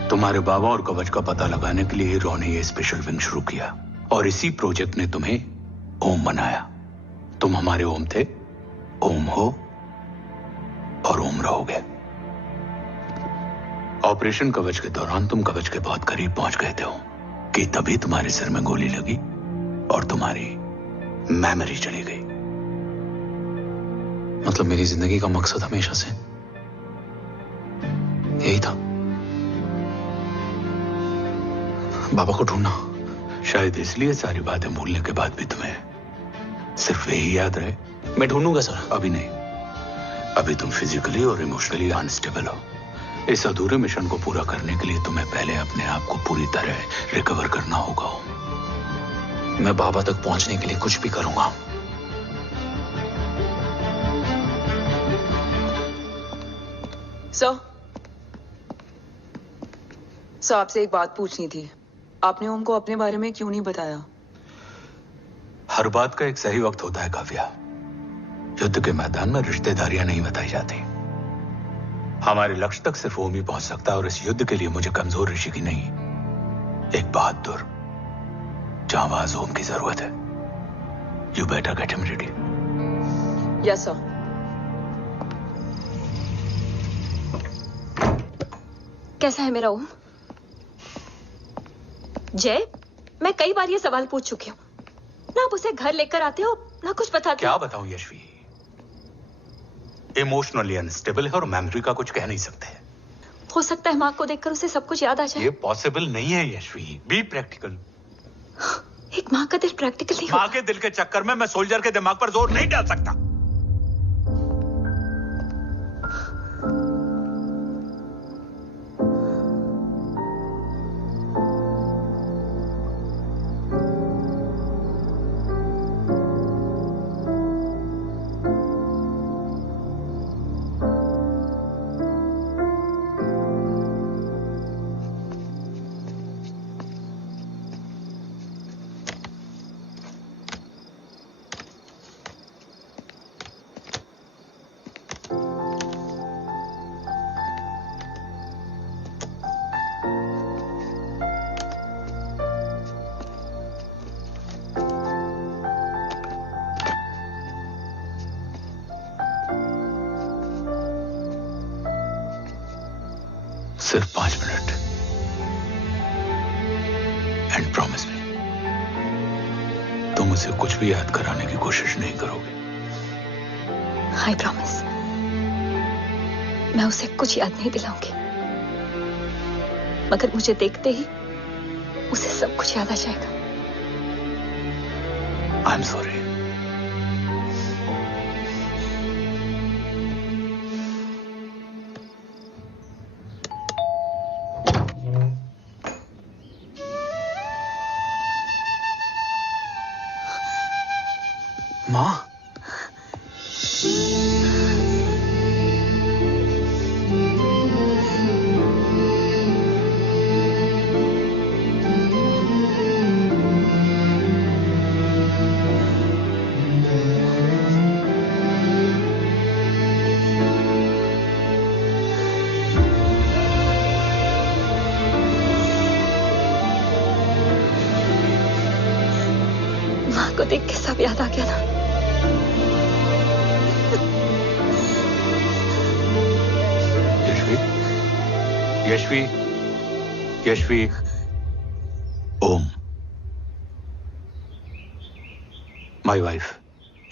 तुम्हारे बाबा और कवच का पता लगाने के लिए रॉ ने ये स्पेशल विंग शुरू किया और इसी प्रोजेक्ट ने तुम्हें ओम बनाया। तुम हमारे ओम थे, ओम हो और ओम रहोगे। ऑपरेशन कवच के दौरान तुम कवच के बहुत करीब पहुंच गए थे कि तभी तुम्हारे सिर में गोली लगी और तुम्हारी मेमोरी चली गई। मतलब मेरी जिंदगी का मकसद हमेशा से यही था, बाबा को ढूंढना। शायद इसलिए सारी बातें भूलने के बाद भी तुम्हें सिर्फ यही याद रहे। मैं ढूंढूंगा सर। अभी नहीं, अभी तुम फिजिकली और इमोशनली अनस्टेबल हो। इस अधूरे मिशन को पूरा करने के लिए तुम्हें पहले अपने आप को पूरी तरह रिकवर करना होगा। मैं बाबा तक पहुंचने के लिए कुछ भी करूंगा। सर आपसे एक बात पूछनी थी। आपने ओम को अपने बारे में क्यों नहीं बताया? हर बात का एक सही वक्त होता है काव्या। युद्ध के मैदान में रिश्तेदारियां नहीं बताई जाती। हमारे लक्ष्य तक सिर्फ ओम ही पहुंच सकता है, और इस युद्ध के लिए मुझे कमजोर ऋषि की नहीं, एक बहादुर जांबाज ओम की जरूरत है। You better get him ready. Yes sir. कैसा है मेरा ओम? जय, मैं कई बार ये सवाल पूछ चुकी हूँ। ना आप उसे घर लेकर आते हो, ना कुछ बताते। क्या बताऊं यशवी, इमोशनली अनस्टेबल है और मेमोरी का कुछ कह नहीं सकते। हो सकता है माँ को देखकर उसे सब कुछ याद आ जाए। ये पॉसिबल नहीं है यशवी। Be practical. एक माँ का दिल प्रैक्टिकल नहीं होता। माँ के दिल के चक्कर में मैं सोल्जर के दिमाग पर जोर नहीं डाल सकता। सिर्फ 5 मिनट। एंड प्रॉमिस मी, तुम उसे कुछ भी याद कराने की कोशिश नहीं करोगे। आई प्रॉमिस, मैं उसे कुछ याद नहीं दिलाऊंगी, मगर मुझे देखते ही उसे सब कुछ याद आ जाएगा। I am sorry. माँ, माँ को देख के सब याद आ गया ना। Yashvi, Yashvi, Om, my wife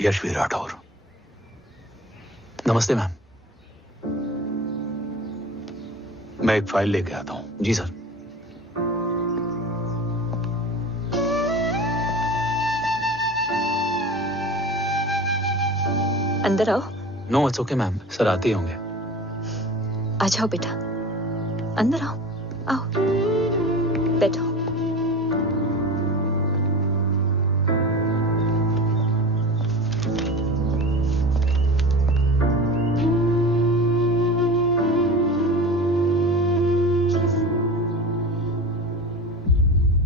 Yashvi Rathore. नमस्ते मैम। मैं एक फाइल लेके आता हूं। जी सर। अंदर आओ। No it's okay ma'am, sir आते ही होंगे। आ जाओ बेटा, अंदर आओ। आओ, बैठो।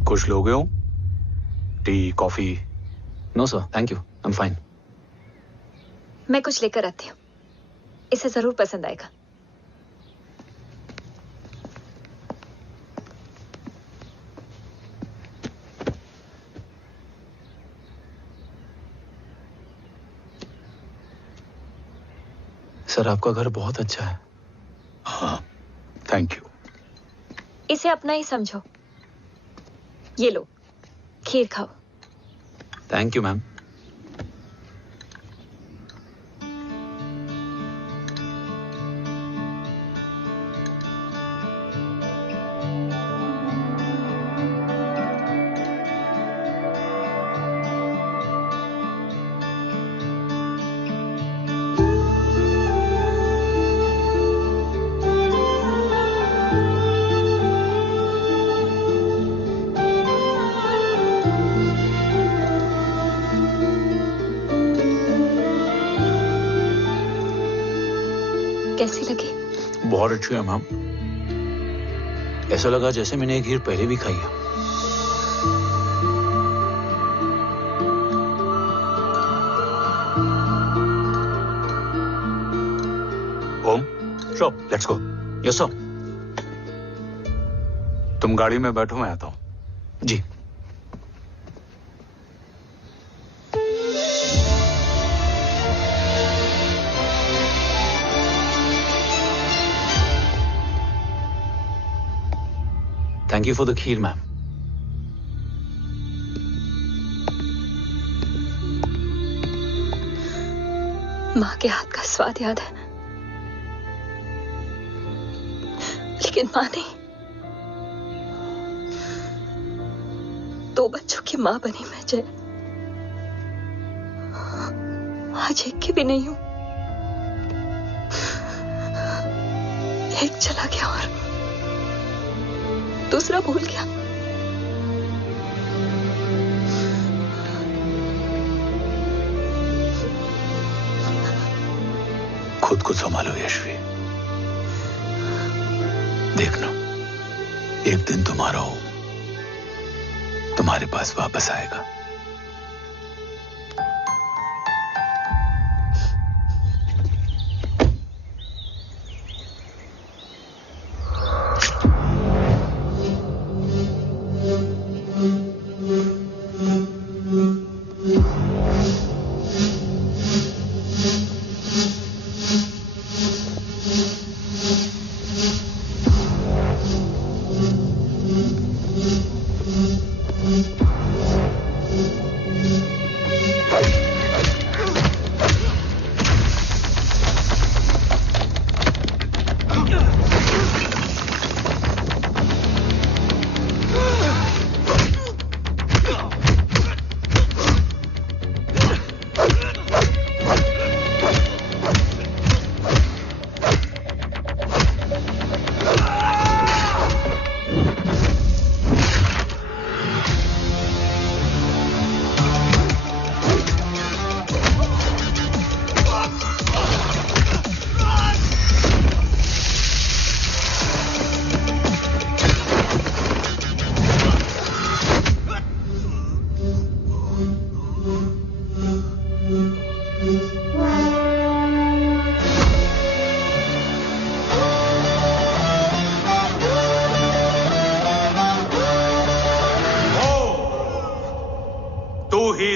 कुछ लोगे हो? Tea, coffee? No sir, thank you, I am fine. मैं कुछ लेकर आती हूँ, इसे जरूर पसंद आएगा। सर आपका घर बहुत अच्छा है। हाँ, थैंक यू। इसे अपना ही समझो। ये लो, खीर खाओ। Thank you ma'am. कैसी लगी? बहुत अच्छी है मैम। ऐसा लगा जैसे मैंने एक हीर पहले भी खाई है। Om, sure, let's go. Yes sir. तुम गाड़ी में बैठो, मैं आता हूं। जी। Thank you for the kheer, ma'am. माँ के हाथ का स्वाद याद है, लेकिन माँ नहीं। 2 बच्चों की माँ बनी मैं जय। आज एक की भी नहीं हूं। एक चला गया और दूसरा भूल गया। खुद को संभालो यशवी। देखना, एक दिन तुम्हारा हो तुम्हारे पास वापस आएगा।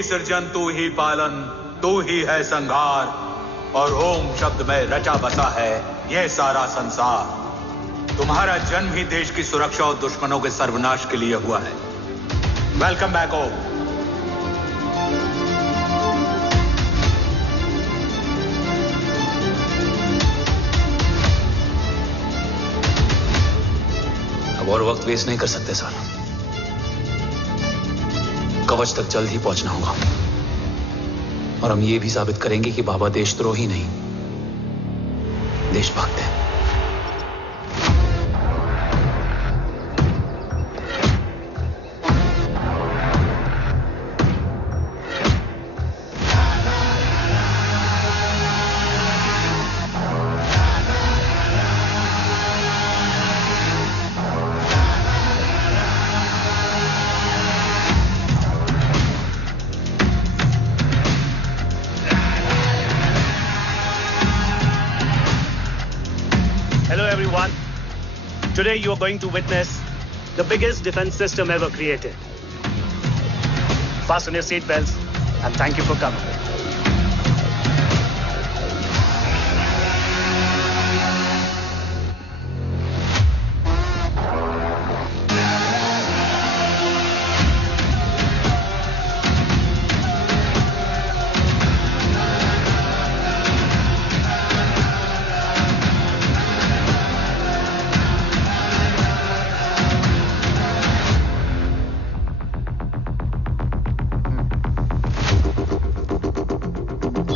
सृजन तू ही पालन, तू ही है संहार, और ओम शब्द में रचा बसा है यह सारा संसार। तुम्हारा जन्म ही देश की सुरक्षा और दुश्मनों के सर्वनाश के लिए हुआ है। वेलकम बैक ओम। अब और वक्त वेस्ट नहीं कर सकते सर। कवच तक जल्द ही पहुंचना होगा और हम ये भी साबित करेंगे कि बाबा देशद्रोही नहीं, देशभक्त है। Today you are going to witness the biggest defense system ever created. Fasten your seat belts and thank you for coming.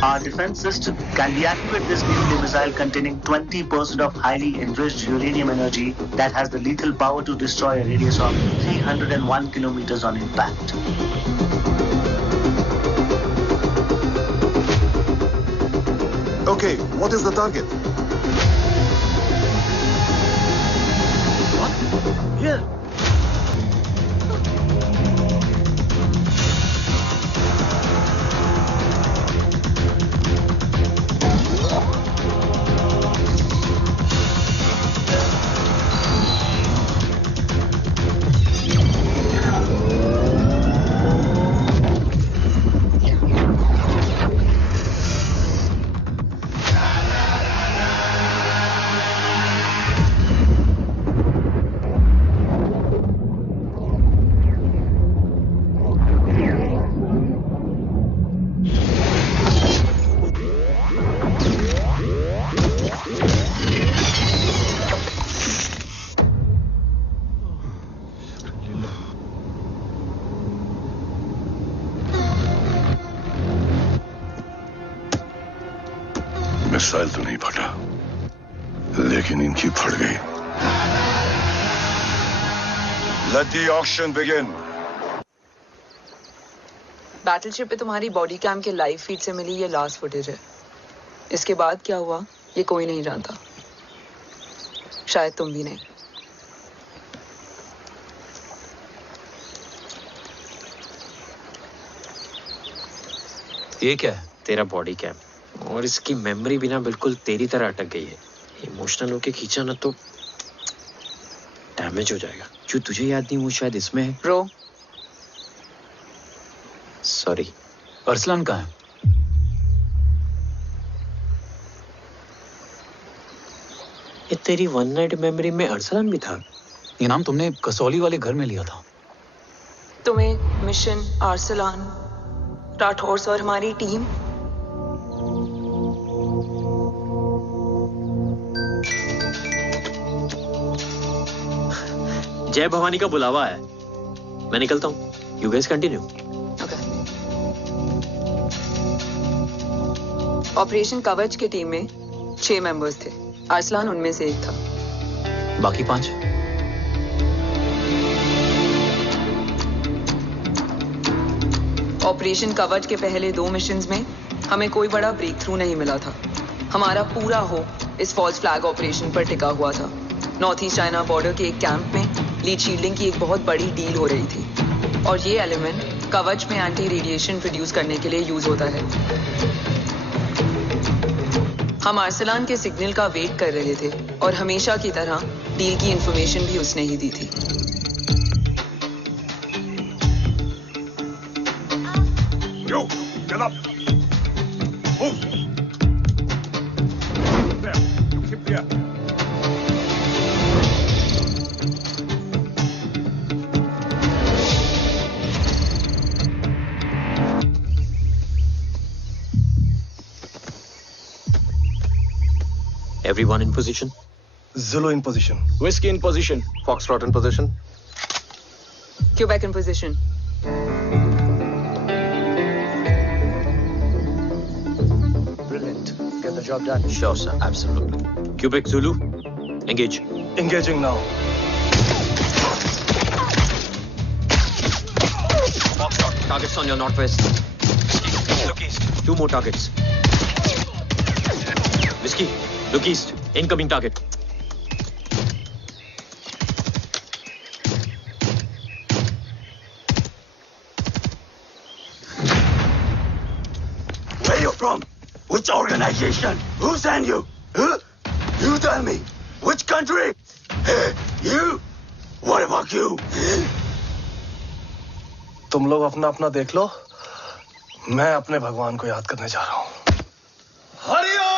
Our defense system can deactivate this nuclear missile containing 20% of highly enriched uranium energy that has the lethal power to destroy a radius of 301 kilometers on impact. Okay, what is the target? Xavier! Missile तो नहीं फटा, लेकिन इनकी फट गई। Let the auction begin. Battleship पे तुम्हारी body cam के लाइव फीड से मिली ये लास्ट फुटेज है। इसके बाद क्या हुआ ये कोई नहीं जानता, शायद तुम भी नहीं। ये क्या है? तेरा बॉडी कैम, और इसकी मेमोरी भी ना बिल्कुल तेरी तरह अटक गई है। इमोशनल होके खींचा ना तो डैमेज हो जाएगा। जो तुझे याद नहीं वो शायद इसमें है। Bro sorry. अरसलान कहाँ है? ये तेरी वन नाइट मेमोरी में अरसलान भी था? ये नाम तुमने कसौली वाले घर में लिया था। तुम्हें मिशन अरसलान राठौर और हमारी टीम जय भवानी का बुलावा है, मैं निकलता हूँ। You guys continue. ऑपरेशन कवच की टीम में 6 मेंबर्स थे, अरसलान उनमें से एक था। बाकी 5? ऑपरेशन कवच के पहले 2 मिशंस में हमें कोई बड़ा ब्रेक थ्रू नहीं मिला था। हमारा पूरा होप इस फॉल्स फ्लैग ऑपरेशन पर टिका हुआ था। नॉर्थ ईस्ट चाइना बॉर्डर के एक कैंप में लीड शील्डिंग की एक बहुत बड़ी डील हो रही थी, और ये एलिमेंट कवच में एंटी रेडिएशन प्रोड्यूस करने के लिए यूज होता है। हम अरसलान के सिग्नल का वेट कर रहे थे, और हमेशा की तरह डील की इंफॉर्मेशन भी उसने ही दी थी। Yo, get up. Move. There. You keep there. Everyone in position? Zulu in position. Whiskey in position. Foxtrot in position. Quebec in position. Brilliant. Get the job done. Sure, sir. Absolutely. Quebec Zulu, engage. Engaging now. Foxtrot, targets on your northwest. Look east. 2 more targets. Whiskey, look east. Incoming target. Where you from? Which organization? Who sent you? Huh? You tell me. Which country? Hey, you? What about you? तुम लोग अपना अपना देख लो, मैं अपने भगवान को याद करने जा रहा हूँ। Hariom!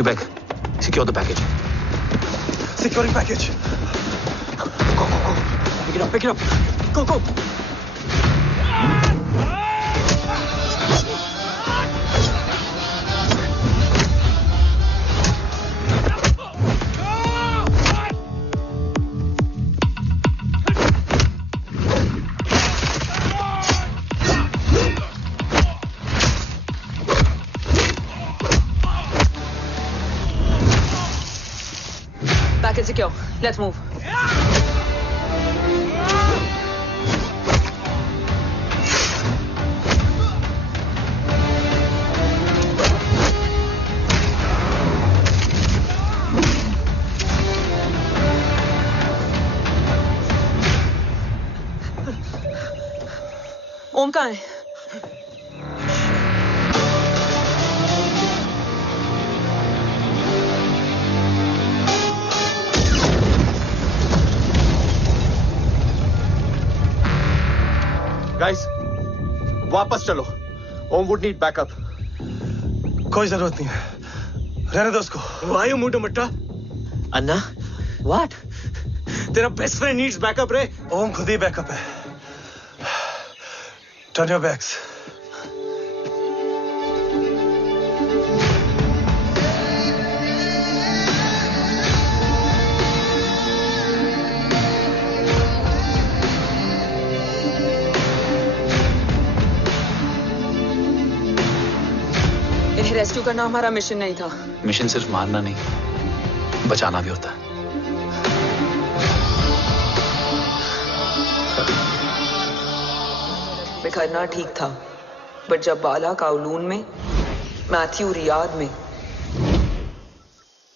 Quebec, secure the package. Securing package. Go, go, go. Pick it up, pick it up. Go, go. Let's move. ओम कहाँ है? गाइस, वापस चलो। ओम वुड नीड बैकअप। कोई जरूरत नहीं है, रहने दो उसको। Why you moved to Mutta? Anna, what? तेरा बेस्ट फ्रेंड नीड्स बैकअप रे। ओम खुद ही बैकअप है। Turn your backs. इन्हें रेस्क्यू करना हमारा मिशन नहीं था। मिशन सिर्फ मारना नहीं, बचाना भी होता है। बिखरना ठीक था, बट जब बाला काउलून में, मैथ्यू रियाद में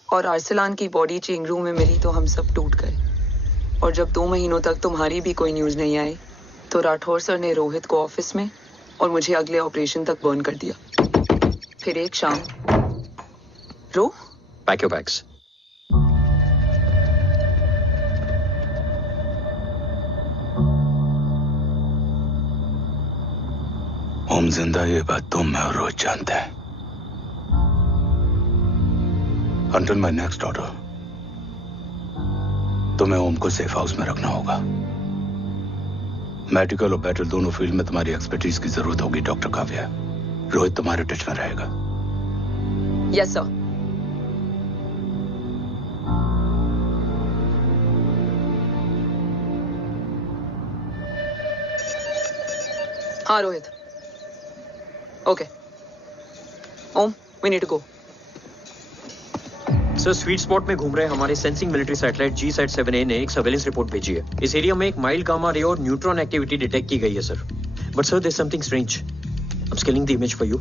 और अरसलान की बॉडी चेंज रूम में मिली तो हम सब टूट गए। और जब 2 महीनों तक तुम्हारी भी कोई न्यूज नहीं आई तो राठौर सर ने रोहित को ऑफिस में और मुझे अगले ऑपरेशन तक बर्न कर दिया। फिर एक शाम रो पैक योर बैग्स। ओम जिंदा, ये बात तुम मैं और रोज जानते हैं। Until my next order, तुम्हें ओम को सेफ हाउस में रखना होगा। मेडिकल और बैटल दोनों फील्ड में तुम्हारी एक्सपर्टीज की जरूरत होगी डॉक्टर काव्या। रोहित तुम्हारे टच में रहेगा। Yes sir. हाँ Rohit. Okay Om, we need to go. Sir, sweet spot में घूम रहे हमारे सेंसिंग मिलिट्री सैटेलाइट G-7A ने एक सर्वेलेंस रिपोर्ट भेजी है। इस एरिया में एक माइल्ड गामा रे और न्यूट्रॉन एक्टिविटी डिटेक्ट की गई है sir. But sir, there is something strange. I am scanning the image for you.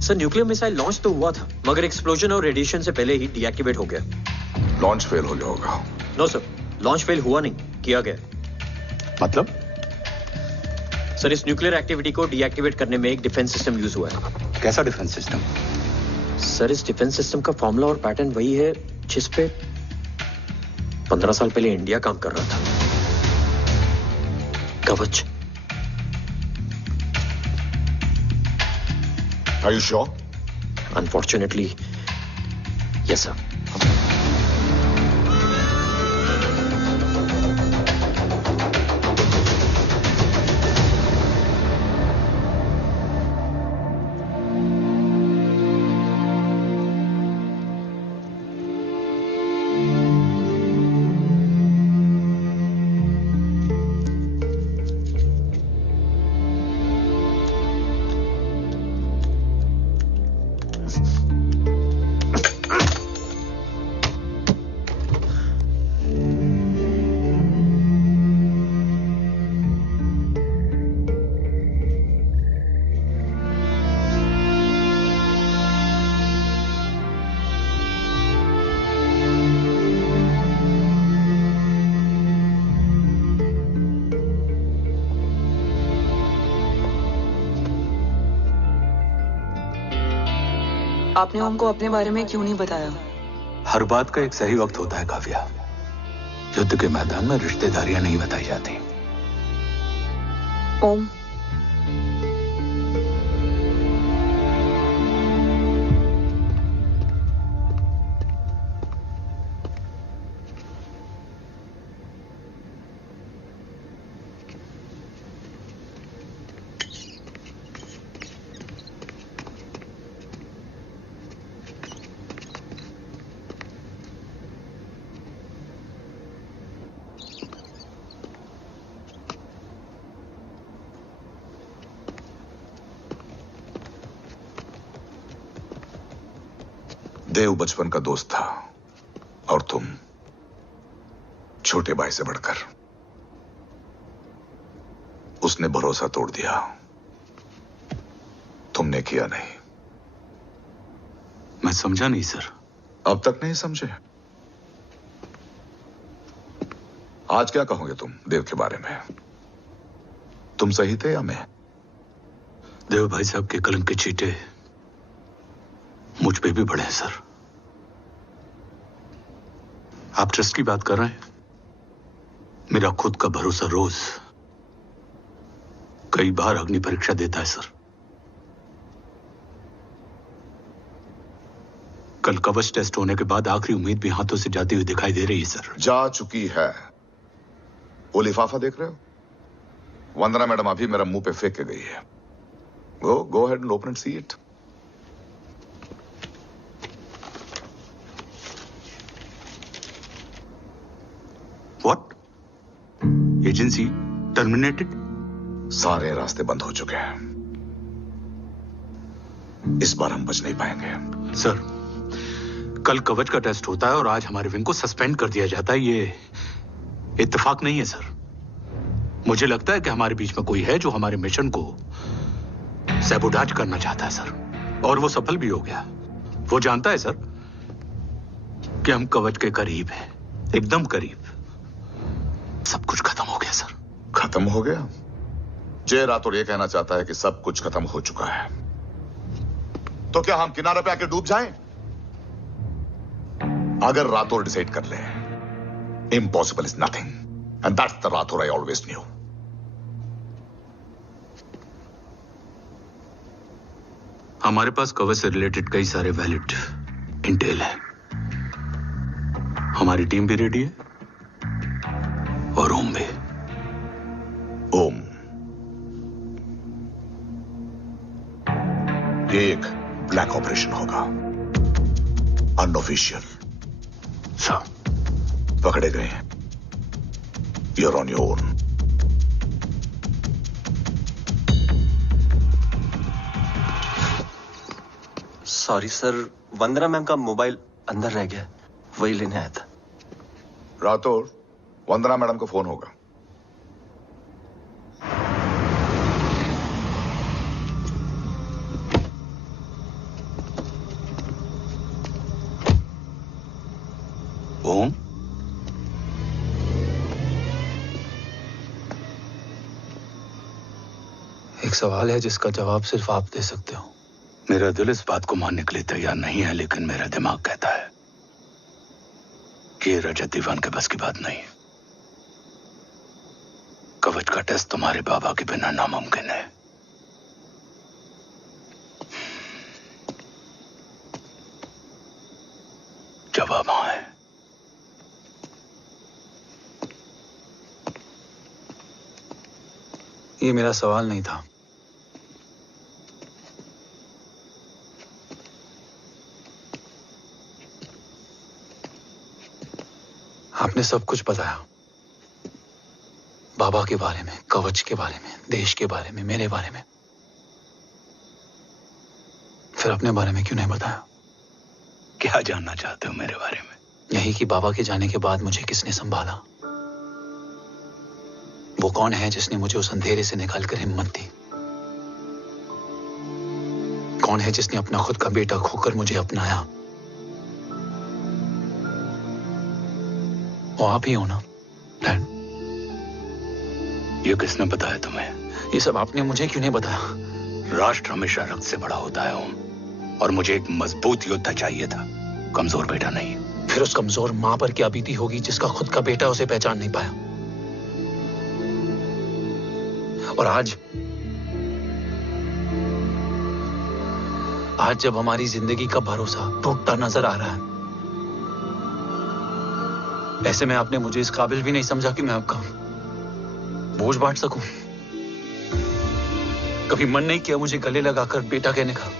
Sir, nuclear missile launch तो हुआ था, मगर एक्सप्लोजन और रेडिएशन से पहले ही डीएक्टिवेट हो गया। लॉन्च फेल हो गया होगा। नो सर, लॉन्च फेल हुआ नहीं, किया गया। मतलब? सर, इस न्यूक्लियर एक्टिविटी को डीएक्टिवेट करने में एक डिफेंस सिस्टम यूज हुआ है। कैसा डिफेंस सिस्टम? सर, इस डिफेंस सिस्टम का फॉर्मूला और पैटर्न वही है जिस पे 15 साल पहले इंडिया काम कर रहा था। कवच। Are you sure? Unfortunately, yes sir. आपने ओम को अपने बारे में क्यों नहीं बताया? हर बात का एक सही वक्त होता है काव्या। युद्ध के मैदान में रिश्तेदारियां नहीं बताई जाती। ओम, देव बचपन का दोस्त था और तुम छोटे भाई से बढ़कर उसने भरोसा तोड़ दिया। तुमने किया नहीं। मैं समझा नहीं सर। अब तक नहीं समझे? आज क्या कहोगे तुम देव के बारे में? तुम सही थे या मैं? देव भाई साहब के कलम के छींटे मुझ पे भी पड़े हैं सर। आप ट्रस्ट की बात कर रहे हैं? मेरा खुद का भरोसा रोज कई बार अग्नि परीक्षा देता है सर। कल कवच टेस्ट होने के बाद आखिरी उम्मीद भी हाथों से जाती हुई दिखाई दे रही है सर। जा चुकी है। वो लिफाफा देख रहे हो? वंदना मैडम अभी मेरा मुंह पे फेंक के गई है। गो ahead and open and see it. What? Agency terminated? सारे रास्ते बंद हो चुके हैं। इस बार हम बच नहीं पाएंगे। सर, कल कवच का टेस्ट होता है और आज हमारे विंग को सस्पेंड कर दिया जाता है। ये इत्तेफाक नहीं है सर। मुझे लगता है कि हमारे बीच में कोई है जो हमारे मिशन को सैबोटाज करना चाहता है सर। और वो सफल भी हो गया। वो जानता है सर कि हम कवच के करीब हैं, एकदम करीब। सब कुछ खत्म हो गया सर। खत्म हो गया? जय राठौर ये कहना चाहता है कि सब कुछ खत्म हो चुका है। तो क्या हम किनारे पे आके डूब जाएं? अगर राठौर डिसाइड कर ले, impossible is nothing, and that's the Rathore I always new. हमारे पास कवच से रिलेटेड कई सारे वैलिड इंटेल है। हमारी टीम भी रेडी है और ओम भी। ओम, ये एक ब्लैक ऑपरेशन होगा, अनऑफिशियल। सर, पकड़े गए हैं। You're on your own. Sorry sir, Vandana ma'am का मोबाइल अंदर रह गया, वही लेने आया था। राठौर, वंदना मैडम को फोन होगा। ओम, एक सवाल है जिसका जवाब सिर्फ आप दे सकते हो। मेरा दिल इस बात को मानने के लिए तैयार नहीं है, लेकिन मेरा दिमाग कहता है कि रजत दीवान के बस की बात नहीं। कवच का टेस्ट तुम्हारे बाबा के बिना नामुमकिन है। जवाब हाँ है। ये मेरा सवाल नहीं था। आपने सब कुछ बताया, बाबा के बारे में, कवच के बारे में, देश के बारे में, मेरे बारे में। फिर अपने बारे में क्यों नहीं बताया? क्या जानना चाहते हो मेरे बारे में? यही कि बाबा के जाने के बाद मुझे किसने संभाला? वो कौन है जिसने मुझे उस अंधेरे से निकालकर हिम्मत दी? कौन है जिसने अपना खुद का बेटा खोकर मुझे अपनाया? वो आप ही हो ना डैड? ये किसने बताया तुम्हें? ये सब आपने मुझे क्यों नहीं बताया? राष्ट्र हमेशा रक्त से बड़ा होता है ओम, और मुझे एक मजबूत योद्धा चाहिए था, कमजोर बेटा नहीं। फिर उस कमजोर मां पर क्या बीती होगी जिसका खुद का बेटा उसे पहचान नहीं पाया? और आज जब हमारी जिंदगी का भरोसा टूटता नजर आ रहा है, ऐसे में आपने मुझे इस काबिल भी नहीं समझा कि मैं आपका बोझ बांट सकूं। कभी मन नहीं किया मुझे गले लगाकर बेटा कहने का?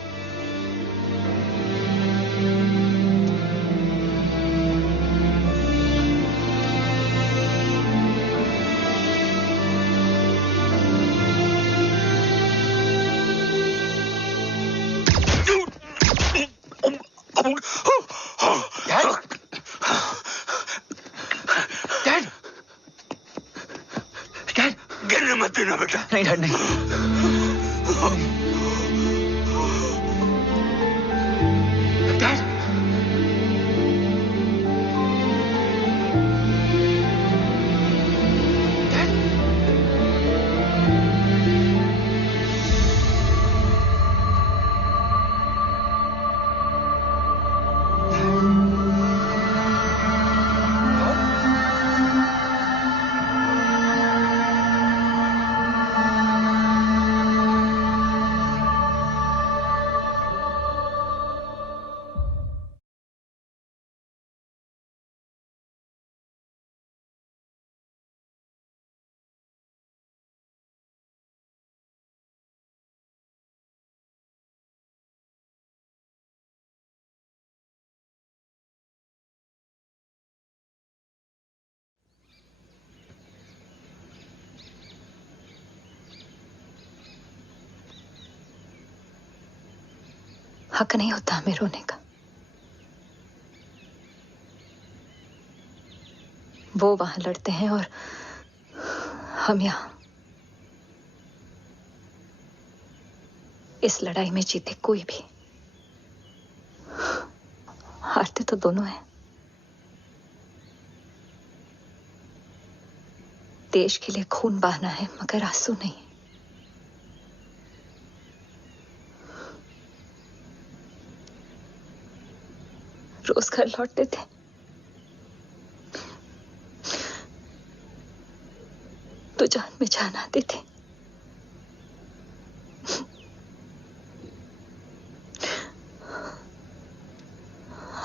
मत देना बेटा। नहीं डैड नहीं। हक नहीं होता हमें रोने का। वो वहां लड़ते हैं और हम यहां। इस लड़ाई में जीते कोई भी, हारते तो दोनों हैं। देश के लिए खून बहाना है मगर आंसू नहीं। रोज घर लौटते थे, तो जान में जान आती थी।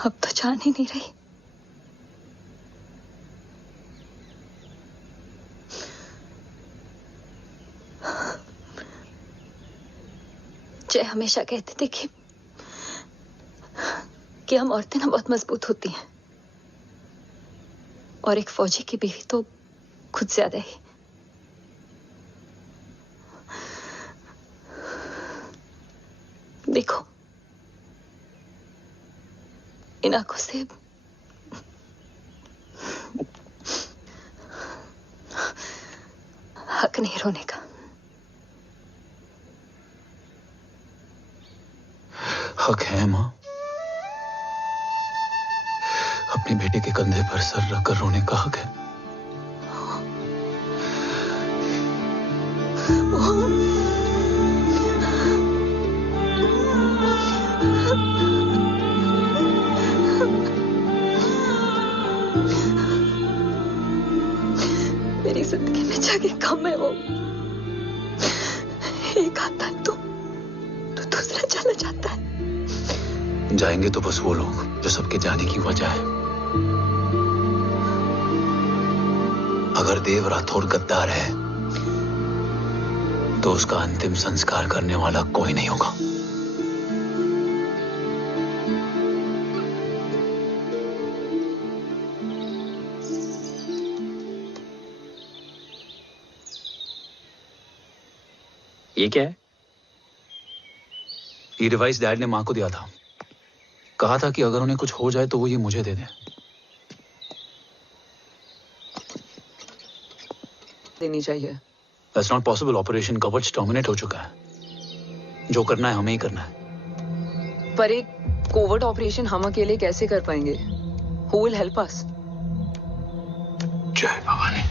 अब तो जान ही नहीं रही। जय हमेशा कहते थे कि हम औरतें ना बहुत मजबूत होती हैं, और एक फौजी की बीवी तो खुद ज्यादा ही। देखो, इन आंखों से हक नहीं रोने का। हक है मां, अपने बेटे के कंधे पर सर रखकर रोने का हक है। मेरी जिंदगी में जगह कम है। वो एक आता है तो दूसरा चला जाता है। जाएंगे तो बस वो लोग जो सबके जाने की वजह है। अगर देव राठौर गद्दार है तो उसका अंतिम संस्कार करने वाला कोई नहीं होगा। ये क्या है? ये डिवाइस डैड ने मां को दिया था। कहा था कि अगर उन्हें कुछ हो जाए तो वो ये मुझे दे दें। देनी चाहिए। That's not possible. ऑपरेशन कवच टर्मिनेट हो चुका है। जो करना है हमें ही करना है। पर एक कोवर्ट ऑपरेशन हम अकेले कैसे कर पाएंगे? Who will help us? जय भवानी।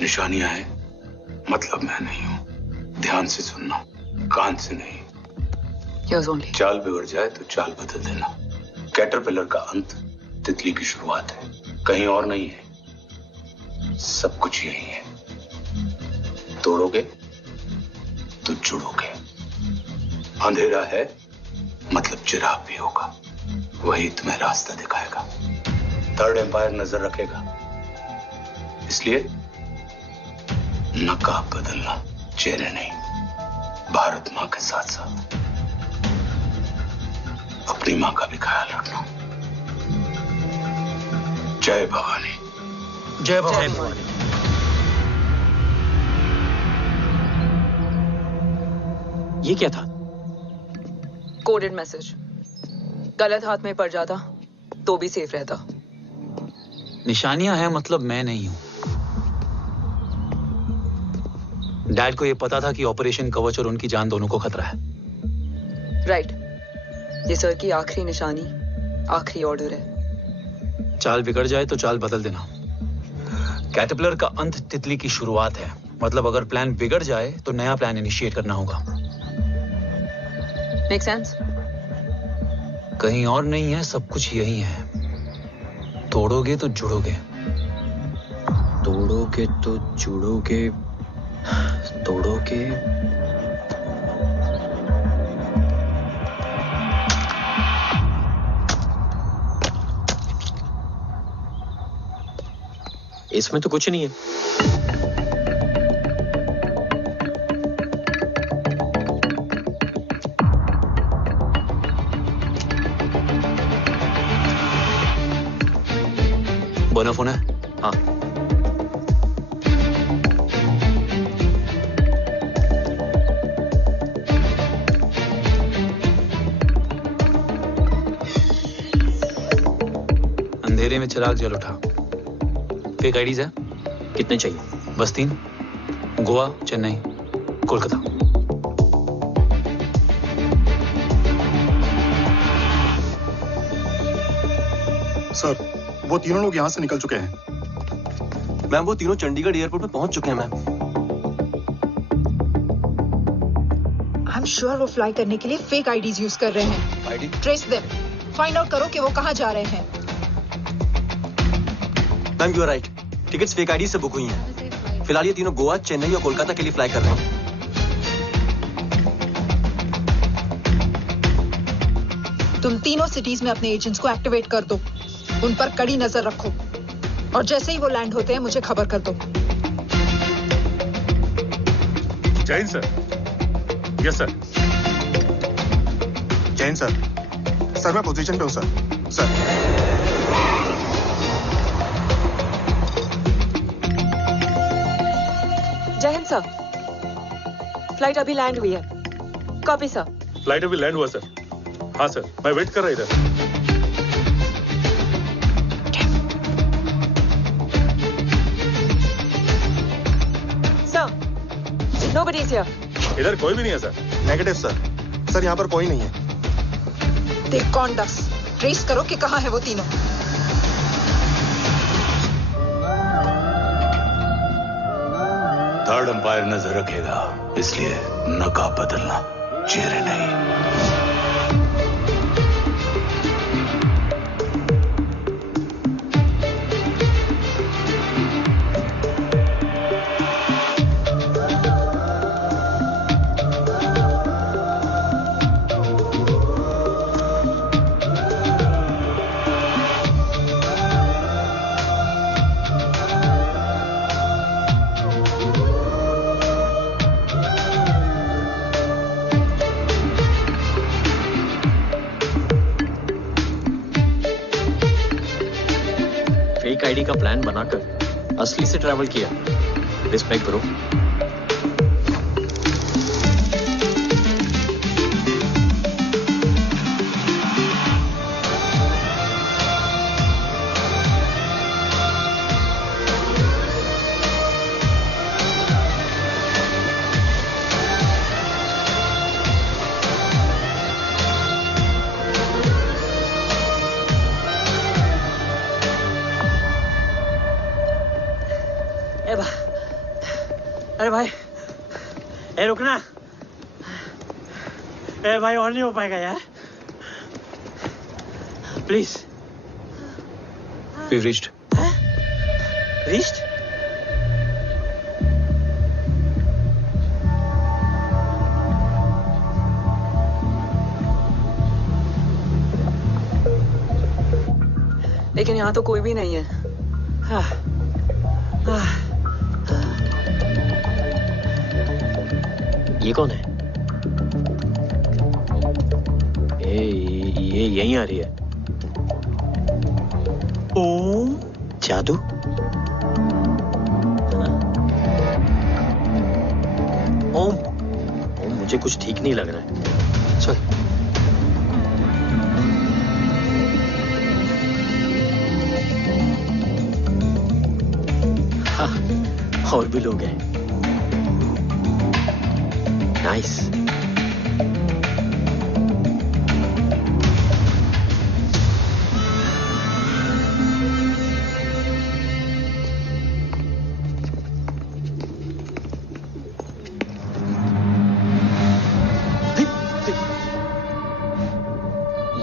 निशानियां हैं, मतलब मैं नहीं हूं। ध्यान से सुनना, कान से नहीं। Here's only. चाल बिगड़ जाए तो चाल बदल देना। कैटरपिलर का अंत तितली की शुरुआत है, कहीं और नहीं है। सब कुछ यही है। तोड़ोगे तो जुड़ोगे। अंधेरा है मतलब चिराग भी होगा, वही तुम्हें रास्ता दिखाएगा। थर्ड एम्पायर नजर रखेगा, इसलिए नकाब बदलना, चेहरे नहीं। भारत मां के साथ साथ अपनी मां का भी ख्याल रखना। जय भवानी। जय भवानी। ये क्या था? Coded message. गलत हाथ में पड़ जाता तो भी सेफ रहता। निशानियां हैं मतलब मैं नहीं हूं। डैड को ये पता था कि ऑपरेशन कवच और उनकी जान दोनों को खतरा है। राइट। ये सर की आखिरी निशानी, आखिरी ऑर्डर है। चाल बिगड़ जाए तो चाल बदल देना। कैटरपिलर का अंत तितली की शुरुआत है। मतलब अगर प्लान बिगड़ जाए तो नया प्लान इनिशिएट करना होगा। Make sense? कहीं और नहीं है, सब कुछ यही है। तोड़ोगे तो जुड़ोगे, तोड़ोगे तो जुड़ोगे, तोड़ोगे। इसमें तो कुछ नहीं है। बोना फोन है? हाँ। अंधेरे में चिराग जल उठा। फेक आईडीज है? कितने चाहिए? बस 3। गोवा, चेन्नई, कोलकाता। सर, वो तीनों लोग यहाँ से निकल चुके हैं। मैम, वो तीनों चंडीगढ़ एयरपोर्ट पे पहुंच चुके हैं मैम। आई एम श्योर वो फ्लाई करने के लिए फेक आईडीज यूज कर रहे हैं। ID? Trace them, find out करो कि वो कहाँ जा रहे हैं। Ma'am, you are right. Tickets fake ID से बुक हुई हैं। फिलहाल ये तीनों गोवा, चेन्नई और कोलकाता के लिए फ्लाई कर रहे हैं। तुम तीनों सिटीज में अपने एजेंट्स को एक्टिवेट कर दो। उन पर कड़ी नजर रखो और जैसे ही वो लैंड होते हैं मुझे खबर कर दो। Jain sir. Yes sir. Jain sir. Sir मैं पोजीशन पे हूँ सर। सर। जय हिंद सर। फ्लाइट अभी लैंड हुई है। Copy sir. फ्लाइट अभी लैंड हुआ सर। हाँ सर, मैं वेट कर रहा इधर। Sir, nobody is here. इधर कोई भी नहीं है सर। Negative sir. सर यहाँ पर कोई नहीं है। देख कौन दस। ट्रेस करो कि कहाँ है वो तीनों। थर्ड अंपायर नजर रखेगा, इसलिए नकाब बदलना, चेहरे नहीं। आईडी का प्लान बनाकर असली से ट्रैवल किया। Respect bro. अरे भाई, ए रुकना। ए भाई और नहीं हो पाएगा यार, प्लीज। We've reached. Reached? लेकिन यहाँ तो कोई भी नहीं है। हाँ। ये कौन है? ये यहीं आ रही है। ओम जादू? ओम मुझे कुछ ठीक नहीं लग रहा है। चल। हाँ, और भी लोग हैं। नाइस।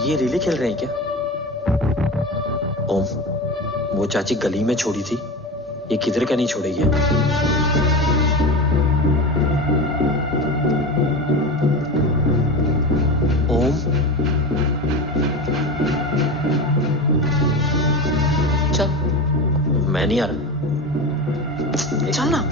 ये रियली खेल रहे हैं क्या? ओम, वो चाची गली में छोड़ी थी, ये किधर का नहीं छोड़ेगी। ओम, चल, मैं नहीं आ रहा। चल ना।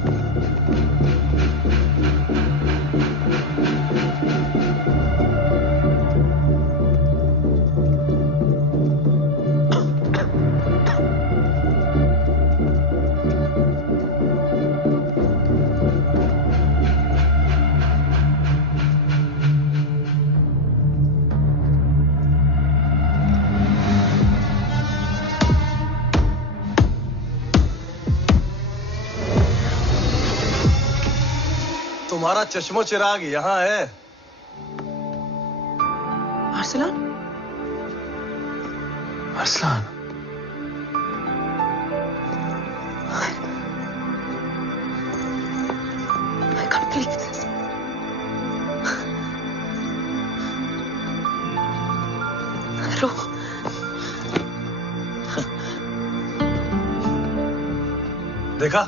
तुम्हारा चश्मो चिराग यहाँ है। Arsalan? Arsalan, I can't believe this. रो। देखा,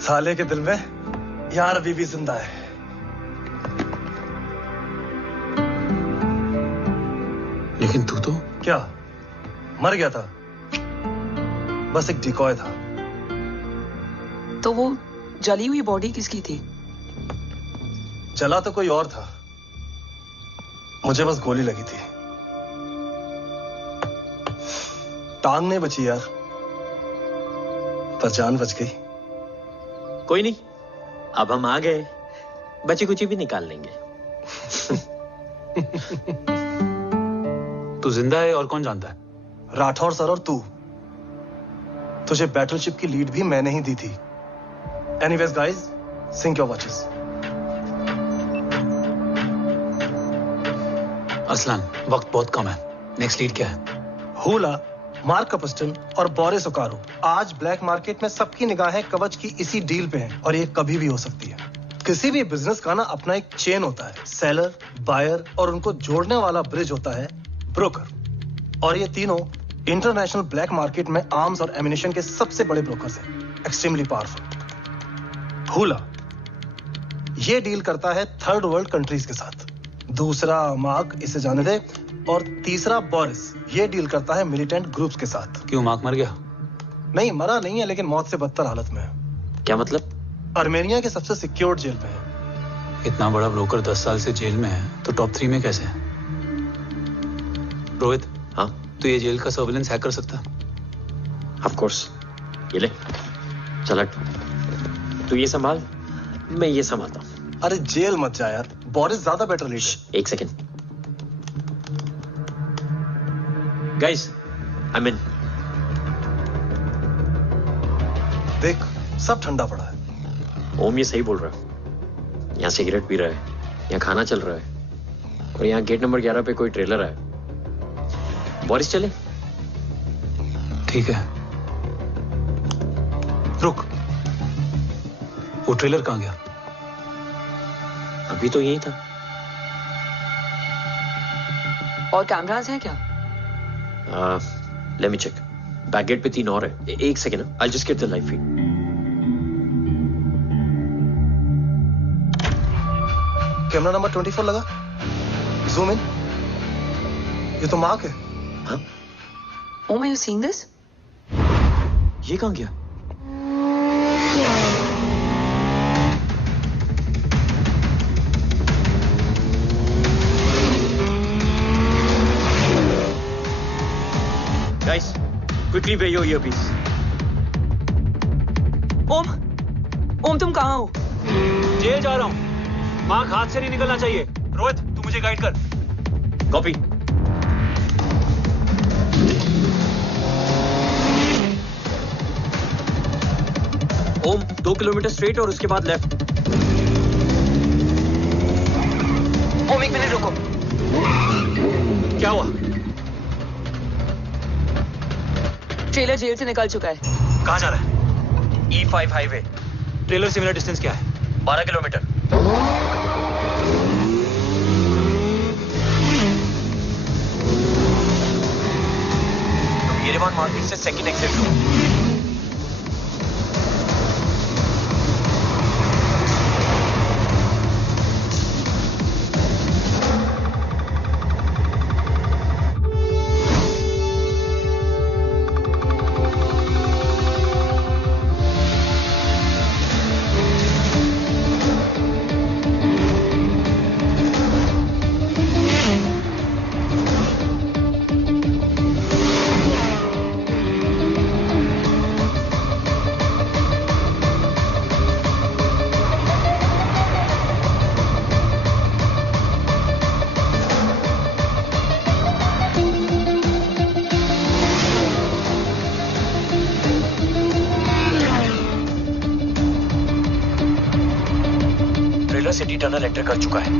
साले के दिल में यार अभी भी जिंदा है। लेकिन तू तो क्या मर गया था? बस एक डिकॉय था। तो वो जली हुई बॉडी किसकी थी? चला तो कोई और था, मुझे बस गोली लगी थी। टांग नहीं बची यार, पर जान बच गई। कोई नहीं, अब हम आ गए, बची कुची भी निकाल लेंगे। तू जिंदा है और कौन जानता है? राठौर सर और तू। तुझे बैटलशिप की लीड भी मैंने ही दी थी। Anyways guys, sync your watches. Arsalan, वक्त बहुत कम है। नेक्स्ट लीड क्या है? हुला, मार्क कपस्टन और बोरिस ओकारो। आज ब्लैक मार्केट में सबकी निगाहें कवच की इसी डील पे हैं और ये कभी भी हो सकती है। किसी भी बिजनेस का ना अपना एक चेन होता है, सेलर, बायर और उनको जोड़ने वाला ब्रिज होता है ब्रोकर। और ये तीनों इंटरनेशनल ब्लैक मार्केट में आर्म्स और एमिनेशन के सबसे बड़े ब्रोकर्स हैं, एक्सट्रीमली पावरफुल। हुला ये डील करता है थर्ड वर्ल्ड कंट्रीज के साथ। दूसरा मार्क, इसे जाने दे। और तीसरा बोरिस, ये डील करता है मिलिटेंट ग्रुप्स के साथ। क्यों, मार्क मर गया? नहीं, मरा नहीं है, लेकिन मौत से बदतर हालत में है। क्या मतलब? आर्मेनिया के सबसे सिक्योर्ड जेल में है। इतना बड़ा ब्रोकर 10 साल से जेल में है, तो टॉप 3 में कैसे है? रोहित, हाँ, तो ये जेल का सर्विलेंस हैक कर सकता? Of course. ये ले, चल तू ये संभाल, मैं ये संभालता हूँ। अरे जेल मत जा यार, बोरिस ज्यादा बेटर लीडर। एक सेकेंड गाइस, आई मीन देख, सब ठंडा पड़ा है। ओम ये सही बोल रहा है। यहाँ सिगरेट पी रहा है, यहाँ खाना चल रहा है, और यहाँ गेट नंबर 11 पे कोई ट्रेलर है। बोरिस चले? ठीक है, रुक, वो ट्रेलर कहाँ गया? अभी तो यही था। और कैमरास हैं क्या? Let me check. Back gate पे 3 और है। एक second, I just get the live feed. Camera number 24 लगा, जूम इन। ये तो मार्क है। हाँ? Oh, are you seeing this? ये कहाँ गया? Guys, quickly wear your earpiece. ओम तुम कहाँ हो? जेल जा रहा हूँ। मार्क हाथ से नहीं निकलना चाहिए। रोहित, तू मुझे गाइड कर। कॉपी। ओम 2 किलोमीटर स्ट्रेट और उसके बाद लेफ्ट। मिनट रुको। क्या हुआ? ट्रेलर जेल से निकल चुका है। कहाँ जा रहा है? E5 highway. ट्रेलर से मेरा डिस्टेंस क्या है? 12 किलोमीटर। तुम येरेवान मार्केट से सेकंड एग्जिट लो। सिटी टनल एंटर कर चुका है।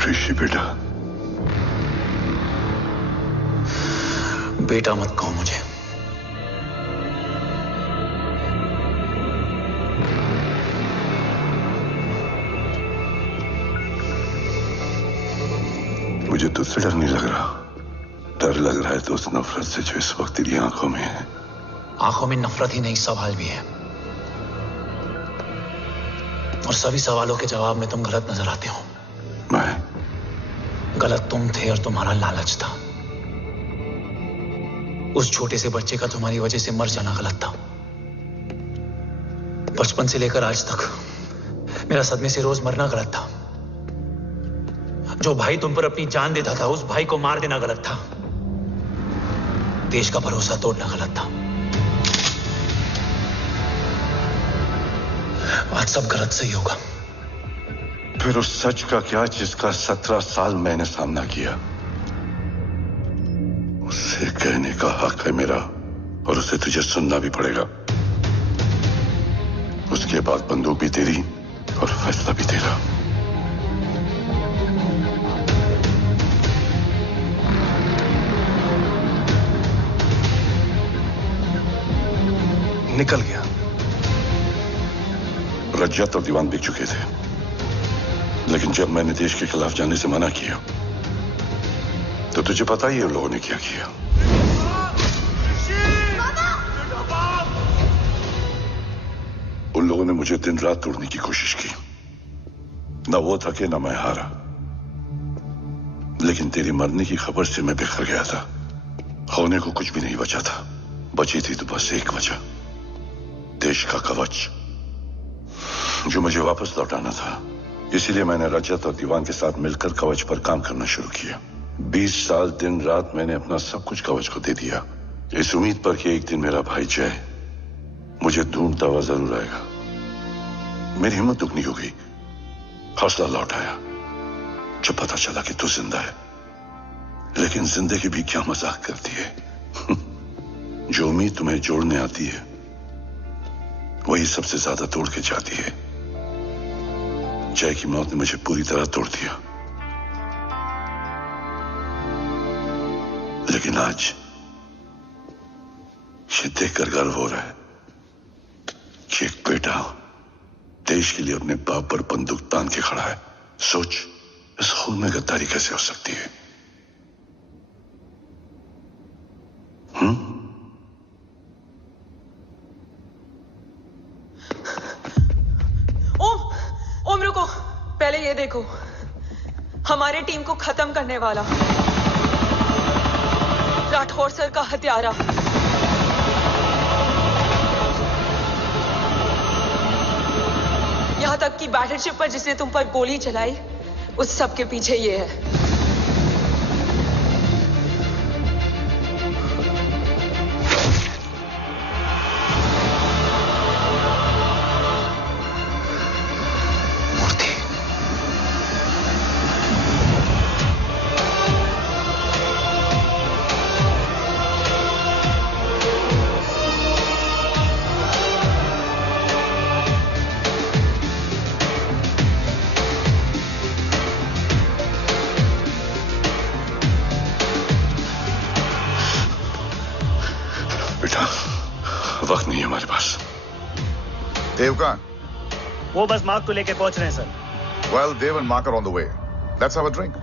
ऋषि बेटा, बेटा मत कहो मुझे। मुझे तुझसे डर नहीं लग रहा। डर लग रहा है तो उस नफरत से जो इस वक्त तेरी आंखों में है। आंखों में नफरत ही नहीं, सवाल भी है, और सभी सवालों के जवाब में तुम गलत नजर आते हो। मैं गलत तुम थे और तुम्हारा लालच था। उस छोटे से बच्चे का तुम्हारी वजह से मर जाना गलत था। बचपन से लेकर आज तक मेरा सदमे से रोज मरना गलत था। जो भाई तुम पर अपनी जान देता था, उस भाई को मार देना गलत था। देश का भरोसा तोड़ना गलत था। आज सब गलत सही होगा। फिर उस सच का क्या जिसका 17 साल मैंने सामना किया? उसे कहने का हक है मेरा, और उसे तुझे सुनना भी पड़ेगा। उसके बाद बंदूक भी तेरी और फैसला भी तेरा। निकल गया। रज्जत और दीवान बिक चुके थे, लेकिन जब मैंने देश के खिलाफ जाने से मना किया तो तुझे पता ही है उन लोगों ने क्या किया। उन लोगों ने मुझे दिन रात तोड़ने की कोशिश की। ना वो थके ना मैं हारा, लेकिन तेरी मरने की खबर से मैं बिखर गया था। होने को कुछ भी नहीं बचा था। बची थी तो बस एक वजह, देश का कवच, जो मुझे वापस लौटाना था। इसीलिए मैंने रजत और दीवान के साथ मिलकर कवच पर काम करना शुरू किया। 20 साल दिन रात मैंने अपना सब कुछ कवच को दे दिया, इस उम्मीद पर कि एक दिन मेरा भाई जय मुझे ढूंढता हुआ जरूर आएगा। मेरी हिम्मत दुगनी हो गई, हौसला लौट आया जब पता चला कि तू जिंदा है। लेकिन जिंदगी भी क्या मजाक करती है। जो उम्मीद तुम्हें जोड़ने आती है वही सबसे ज्यादा तोड़ के जाती है। जय की मौत ने मुझे पूरी तरह तोड़ दिया, लेकिन आज ये देखकर गर्व हो रहा है कि एक बेटा देश के लिए अपने बाप पर बंदूक तान के खड़ा है। सोच, इस खून में गद्दारी कैसे हो सकती है? ओम रुको, पहले ये देखो, हमारे टीम को खत्म करने वाला राठौर सर का हत्यारा। यहां तक कि बैटलशिप पर जिसने तुम पर गोली चलाई, उस सब के पीछे ये है। वक्त नहीं है हमारे पास। देव कहाँ? वो बस मार्क को लेके पहुंच रहे हैं sir. Well, Dev and Mark are on the way. Let's have a drink.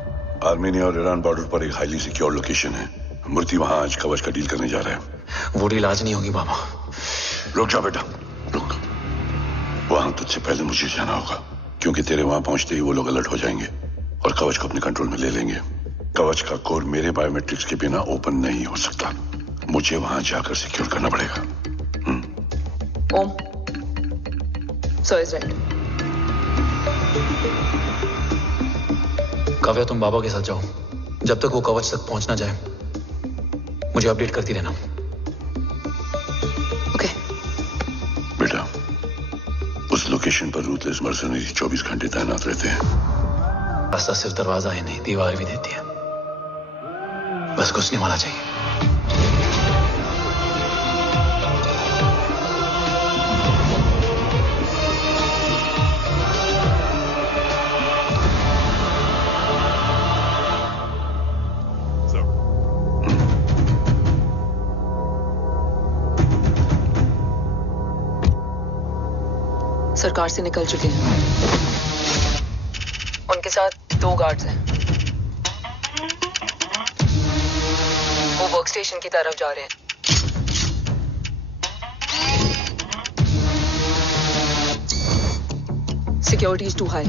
Armenia और ईरान बॉर्डर पर एक हाईली सिक्योर लोकेशन है। मूर्ति वहां आज कवच का डील करने जा रहे हैं। वो डील आज नहीं होगी बाबा। रुक जा बेटा, रुक। वहां तुझसे पहले मुझे जाना होगा, क्योंकि तेरे वहां पहुंचते ही वो लोग अलर्ट हो जाएंगे और कवच को अपने कंट्रोल में ले लेंगे। कवच का कोड मेरे बायोमेट्रिक्स के बिना ओपन नहीं हो सकता। मुझे वहां जाकर सिक्योर करना पड़ेगा। ओम, सर इज राइट। काव्या, तुम बाबा के साथ जाओ। जब तक वो कवच तक पहुंच ना जाए मुझे अपडेट करती रहना। ओके। बेटा, उस लोकेशन पर रूथलेस मर्सनरी 24 घंटे तैनात रहते हैं। रास्ता सिर्फ दरवाजा ही नहीं, दीवार भी देती है। बस घुसने वाला चाहिए। सरकार से निकल चुके हैं। उनके साथ 2 गार्ड्स हैं। वो वर्क स्टेशन की तरफ जा रहे हैं। Security is too high.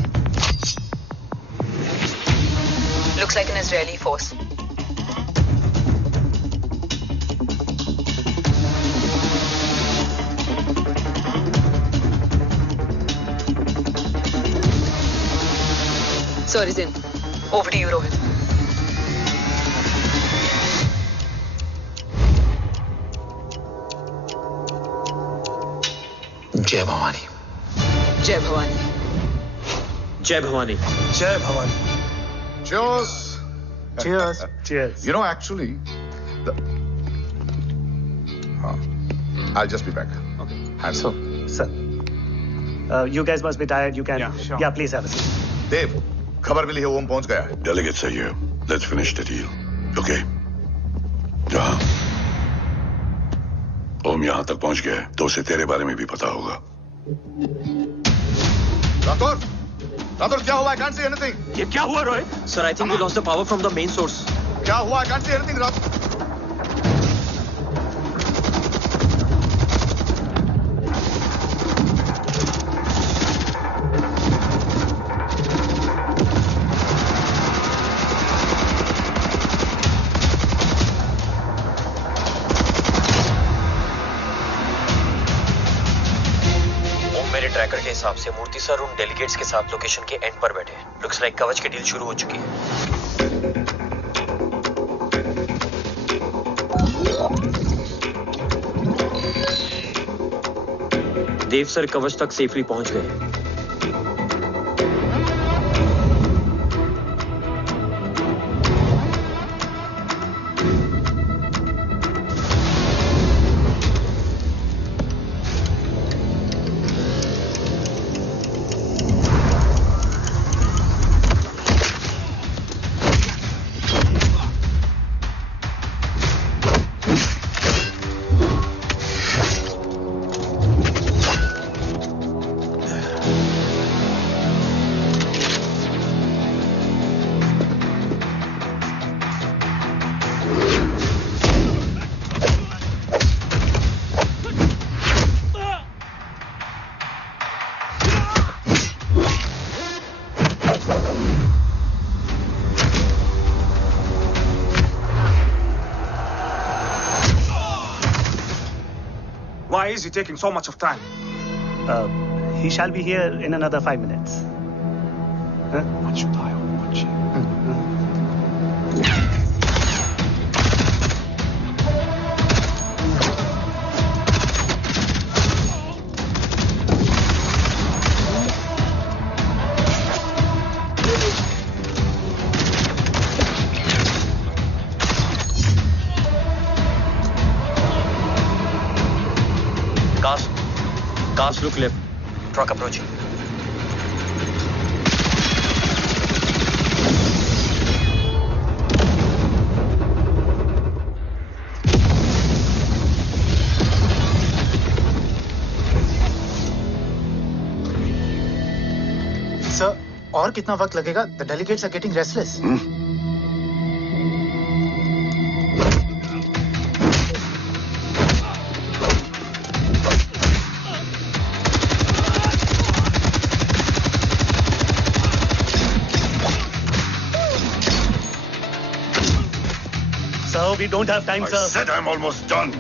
Looks like an Israeli force. Sir is in. Over to you, Rohit. जय भवानी. जय भवानी. जय भवानी. जय Bhavani. Cheers. Cheers. Cheers. You know, actually, I'll just be back. Okay. Hands So, sir, you guys must be tired. You can. Yeah, sure. Yeah, please have a seat. देव, खबर मिली है ओम पहुंच गया है. Delegate सही है. Let's finish the deal. Okay. जहाँ ओम यहाँ तक पहुंच गया है, तो उसे तेरे बारे में भी पता होगा. राठौर, राठौर क्या हुआ? I can't see anything. ये क्या हुआ Rohit? Sir, I think we lost the power from the main source. क्या हुआ? I can't see anything, Rathore. Tracker के हिसाब से मूर्ति सर उन डेलीगेट्स के साथ लोकेशन के एंड पर बैठे हैं. लुक्स लाइक कवच की डील शुरू हो चुकी है. देव सर कवच तक सेफली पहुंच गए. Why is he taking so much of time? He shall be here in another 5 minutes. Huh? What should I watch? Cars look left. Truck approaching. Sir, और कितना वक्त लगेगा? The delegates are getting restless. We don't have time, sir. I said I'm almost done.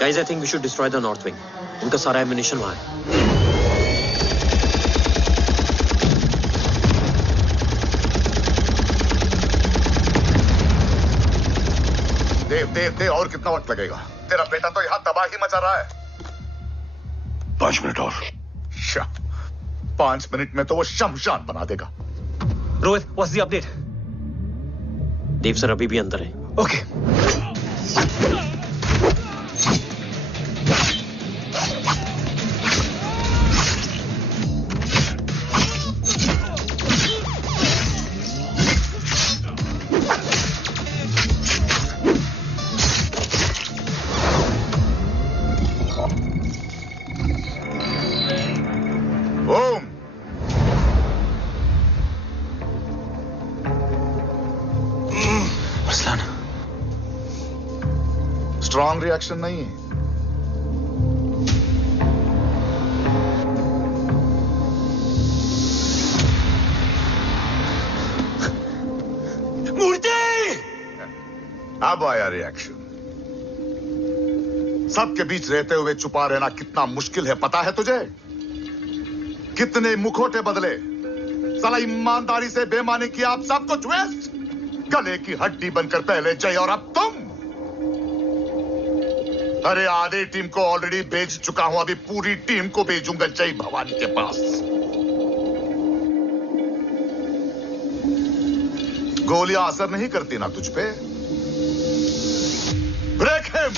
Guys, I think we should destroy the north wing. उनका सारा ammunition वहाँ है. देव और कितना वक्त लगेगा? तेरा बेटा तो यहाँ तबाही मचा रहा है. 5 मिनट और. 5 मिनट में तो वो शमशान बना देगा. Rohit, what's the update? Dev sir अभी भी अंदर है। Okay. स्ट्रॉन्ग रिएक्शन नहीं है। मूर्ति! अब आया रिएक्शन। सबके बीच रहते हुए छुपा रहना कितना मुश्किल है पता है तुझे? कितने मुखौटे बदले, साला ईमानदारी से बेईमानी किया, आप सब कुछ वेस्ट। गले की हड्डी बनकर पहले जय और अब तुम। अरे आधे टीम को ऑलरेडी भेज चुका हूं, अभी पूरी टीम को भेजूंगा जय भवानी के पास। गोलियां असर नहीं करती ना तुझ पे। Break him.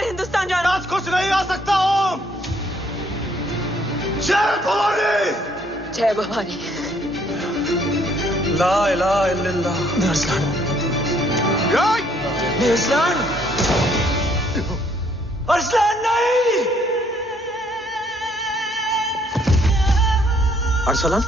हिंदुस्तान जाना। आज कुछ नहीं आ सकता ओम। जय भवानी। जय भवानी। ला इलाहा इल्लल्लाह। अरसलान। अरसलान। अरसलान नहीं। Arsalan.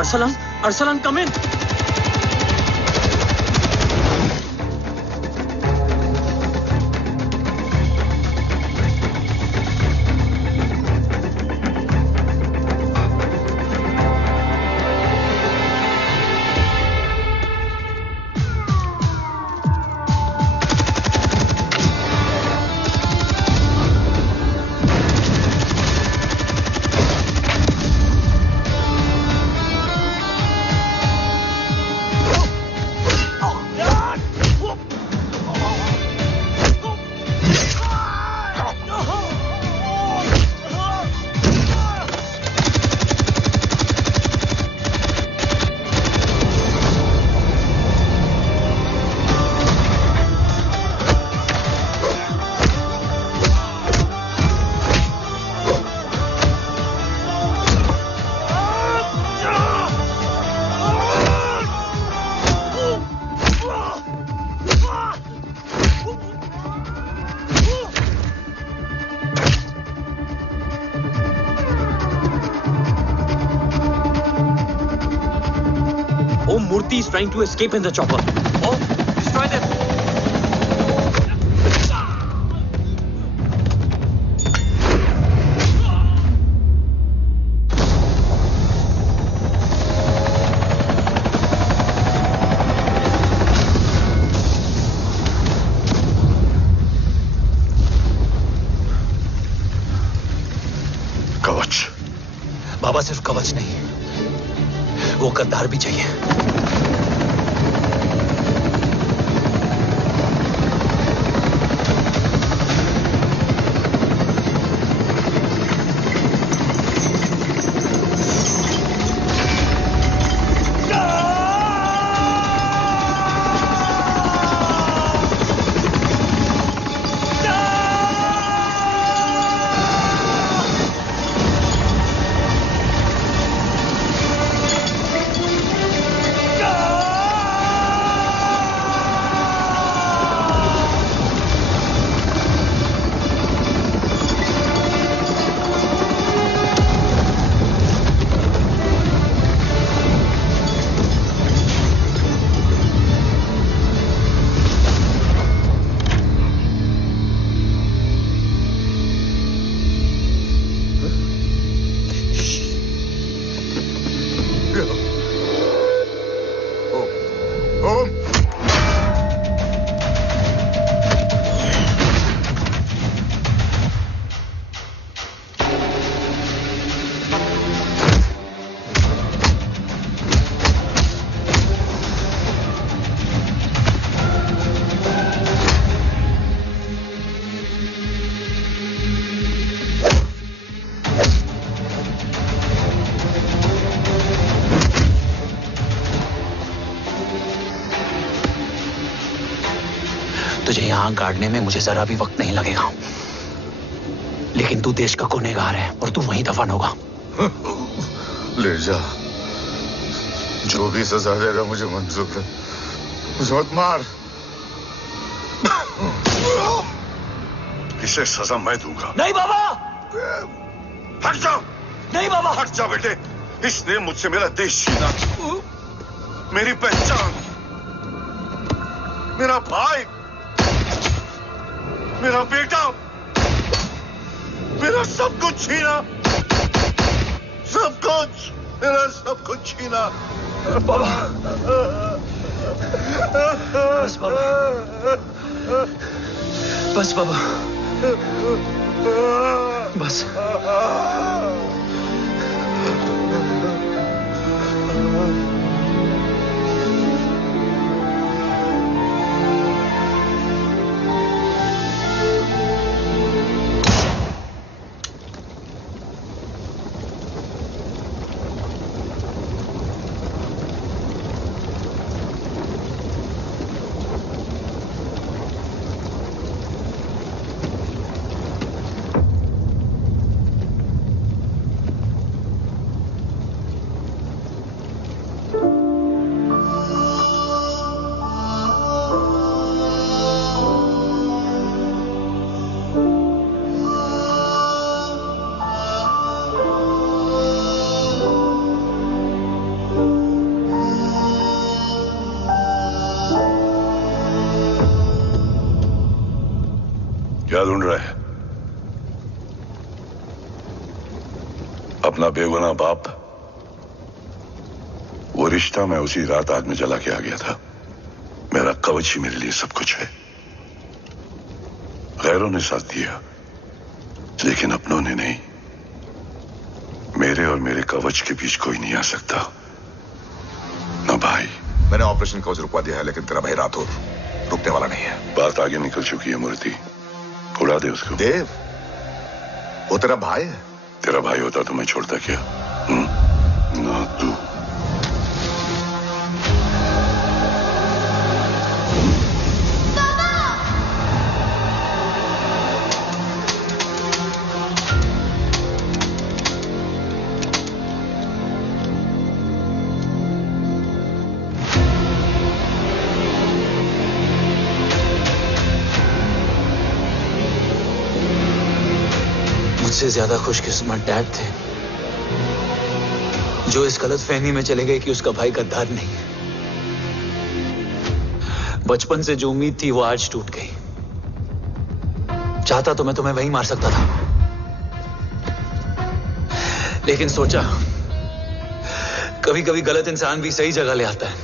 Arsalan, Arsalan, come in. Murthy is trying to escape in the chopper. Oh, destroy them. बाबा सिर्फ कवच नहीं, वो गद्दार भी चाहिए। तुझे यहां गाड़ने में मुझे जरा भी वक्त नहीं लगेगा, लेकिन तू देश का गुनहगार है और तू वहीं दफन होगा। ले जा, जो भी सजा देगा मुझे मंजूर है, मुझे मत मार। इसे सजा मैं दूंगा। नहीं बाबा, हट जाओ। नहीं बाबा, हट जा बेटे। इसने मुझसे मेरा देश छीना, मेरी पहचान, मेरा भाई, मेरा बेटा, मेरा सब कुछ छीना, सब कुछ, मेरा सब कुछ छीना। बाबा, बस बाबा, बस बाबा, बस। क्या ढूंढ रहा है? अपना बेगुनाह बाप। वो रिश्ता मैं उसी रात आग में जला के आ गया था। मेरा कवच ही मेरे लिए सब कुछ है। गैरों ने साथ दिया, लेकिन अपनों ने नहीं। मेरे और मेरे कवच के बीच कोई नहीं आ सकता। ना भाई। मैंने ऑपरेशन कवच रुकवा दिया है, लेकिन तेरा भाई राठौर रुकने वाला नहीं है। बात आगे निकल चुकी है मूर्ति, उड़ा दे उसको। देव, वो तेरा भाई है। तेरा भाई होता तो मैं छोड़ता क्या? ना तू। मुझसे ज्यादा खुशकिस्मत डैड थे, जो इस गलतफहमी में चले गए कि उसका भाई गद्दार नहीं है। बचपन से जो उम्मीद थी वो आज टूट गई। चाहता तो मैं तुम्हें वहीं मार सकता था, लेकिन सोचा कभी कभी गलत इंसान भी सही जगह ले आता है।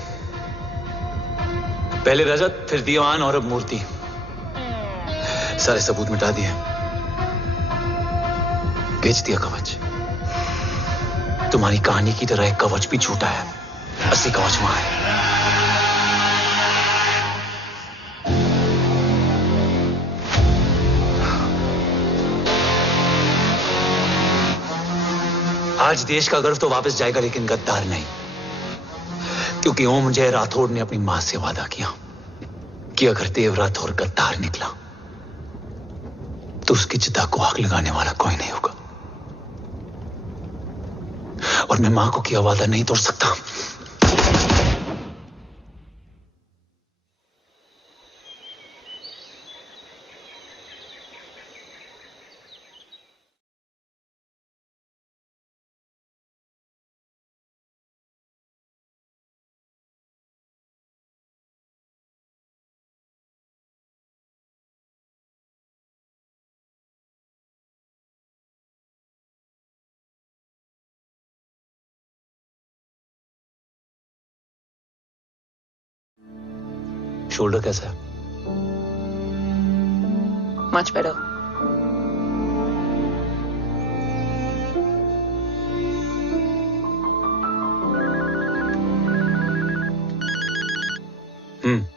पहले रजत, फिर दीवान और अब मूर्ति। सारे सबूत मिटा दिए, बेच दिया कवच। तुम्हारी कहानी की तरह एक कवच भी झूठा है, असली कवच वहां है। आज देश का गर्व तो वापस जाएगा, लेकिन गद्दार नहीं, क्योंकि ओम जय राठौड़ ने अपनी मां से वादा किया कि अगर देव राठौड़ गद्दार निकला तो उसकी चिता को आग लगाने वाला कोई नहीं होगा, और मैं मां को किया वादा नहीं तोड़ सकता। शोल्डर कैसा है? Much better. हम्म।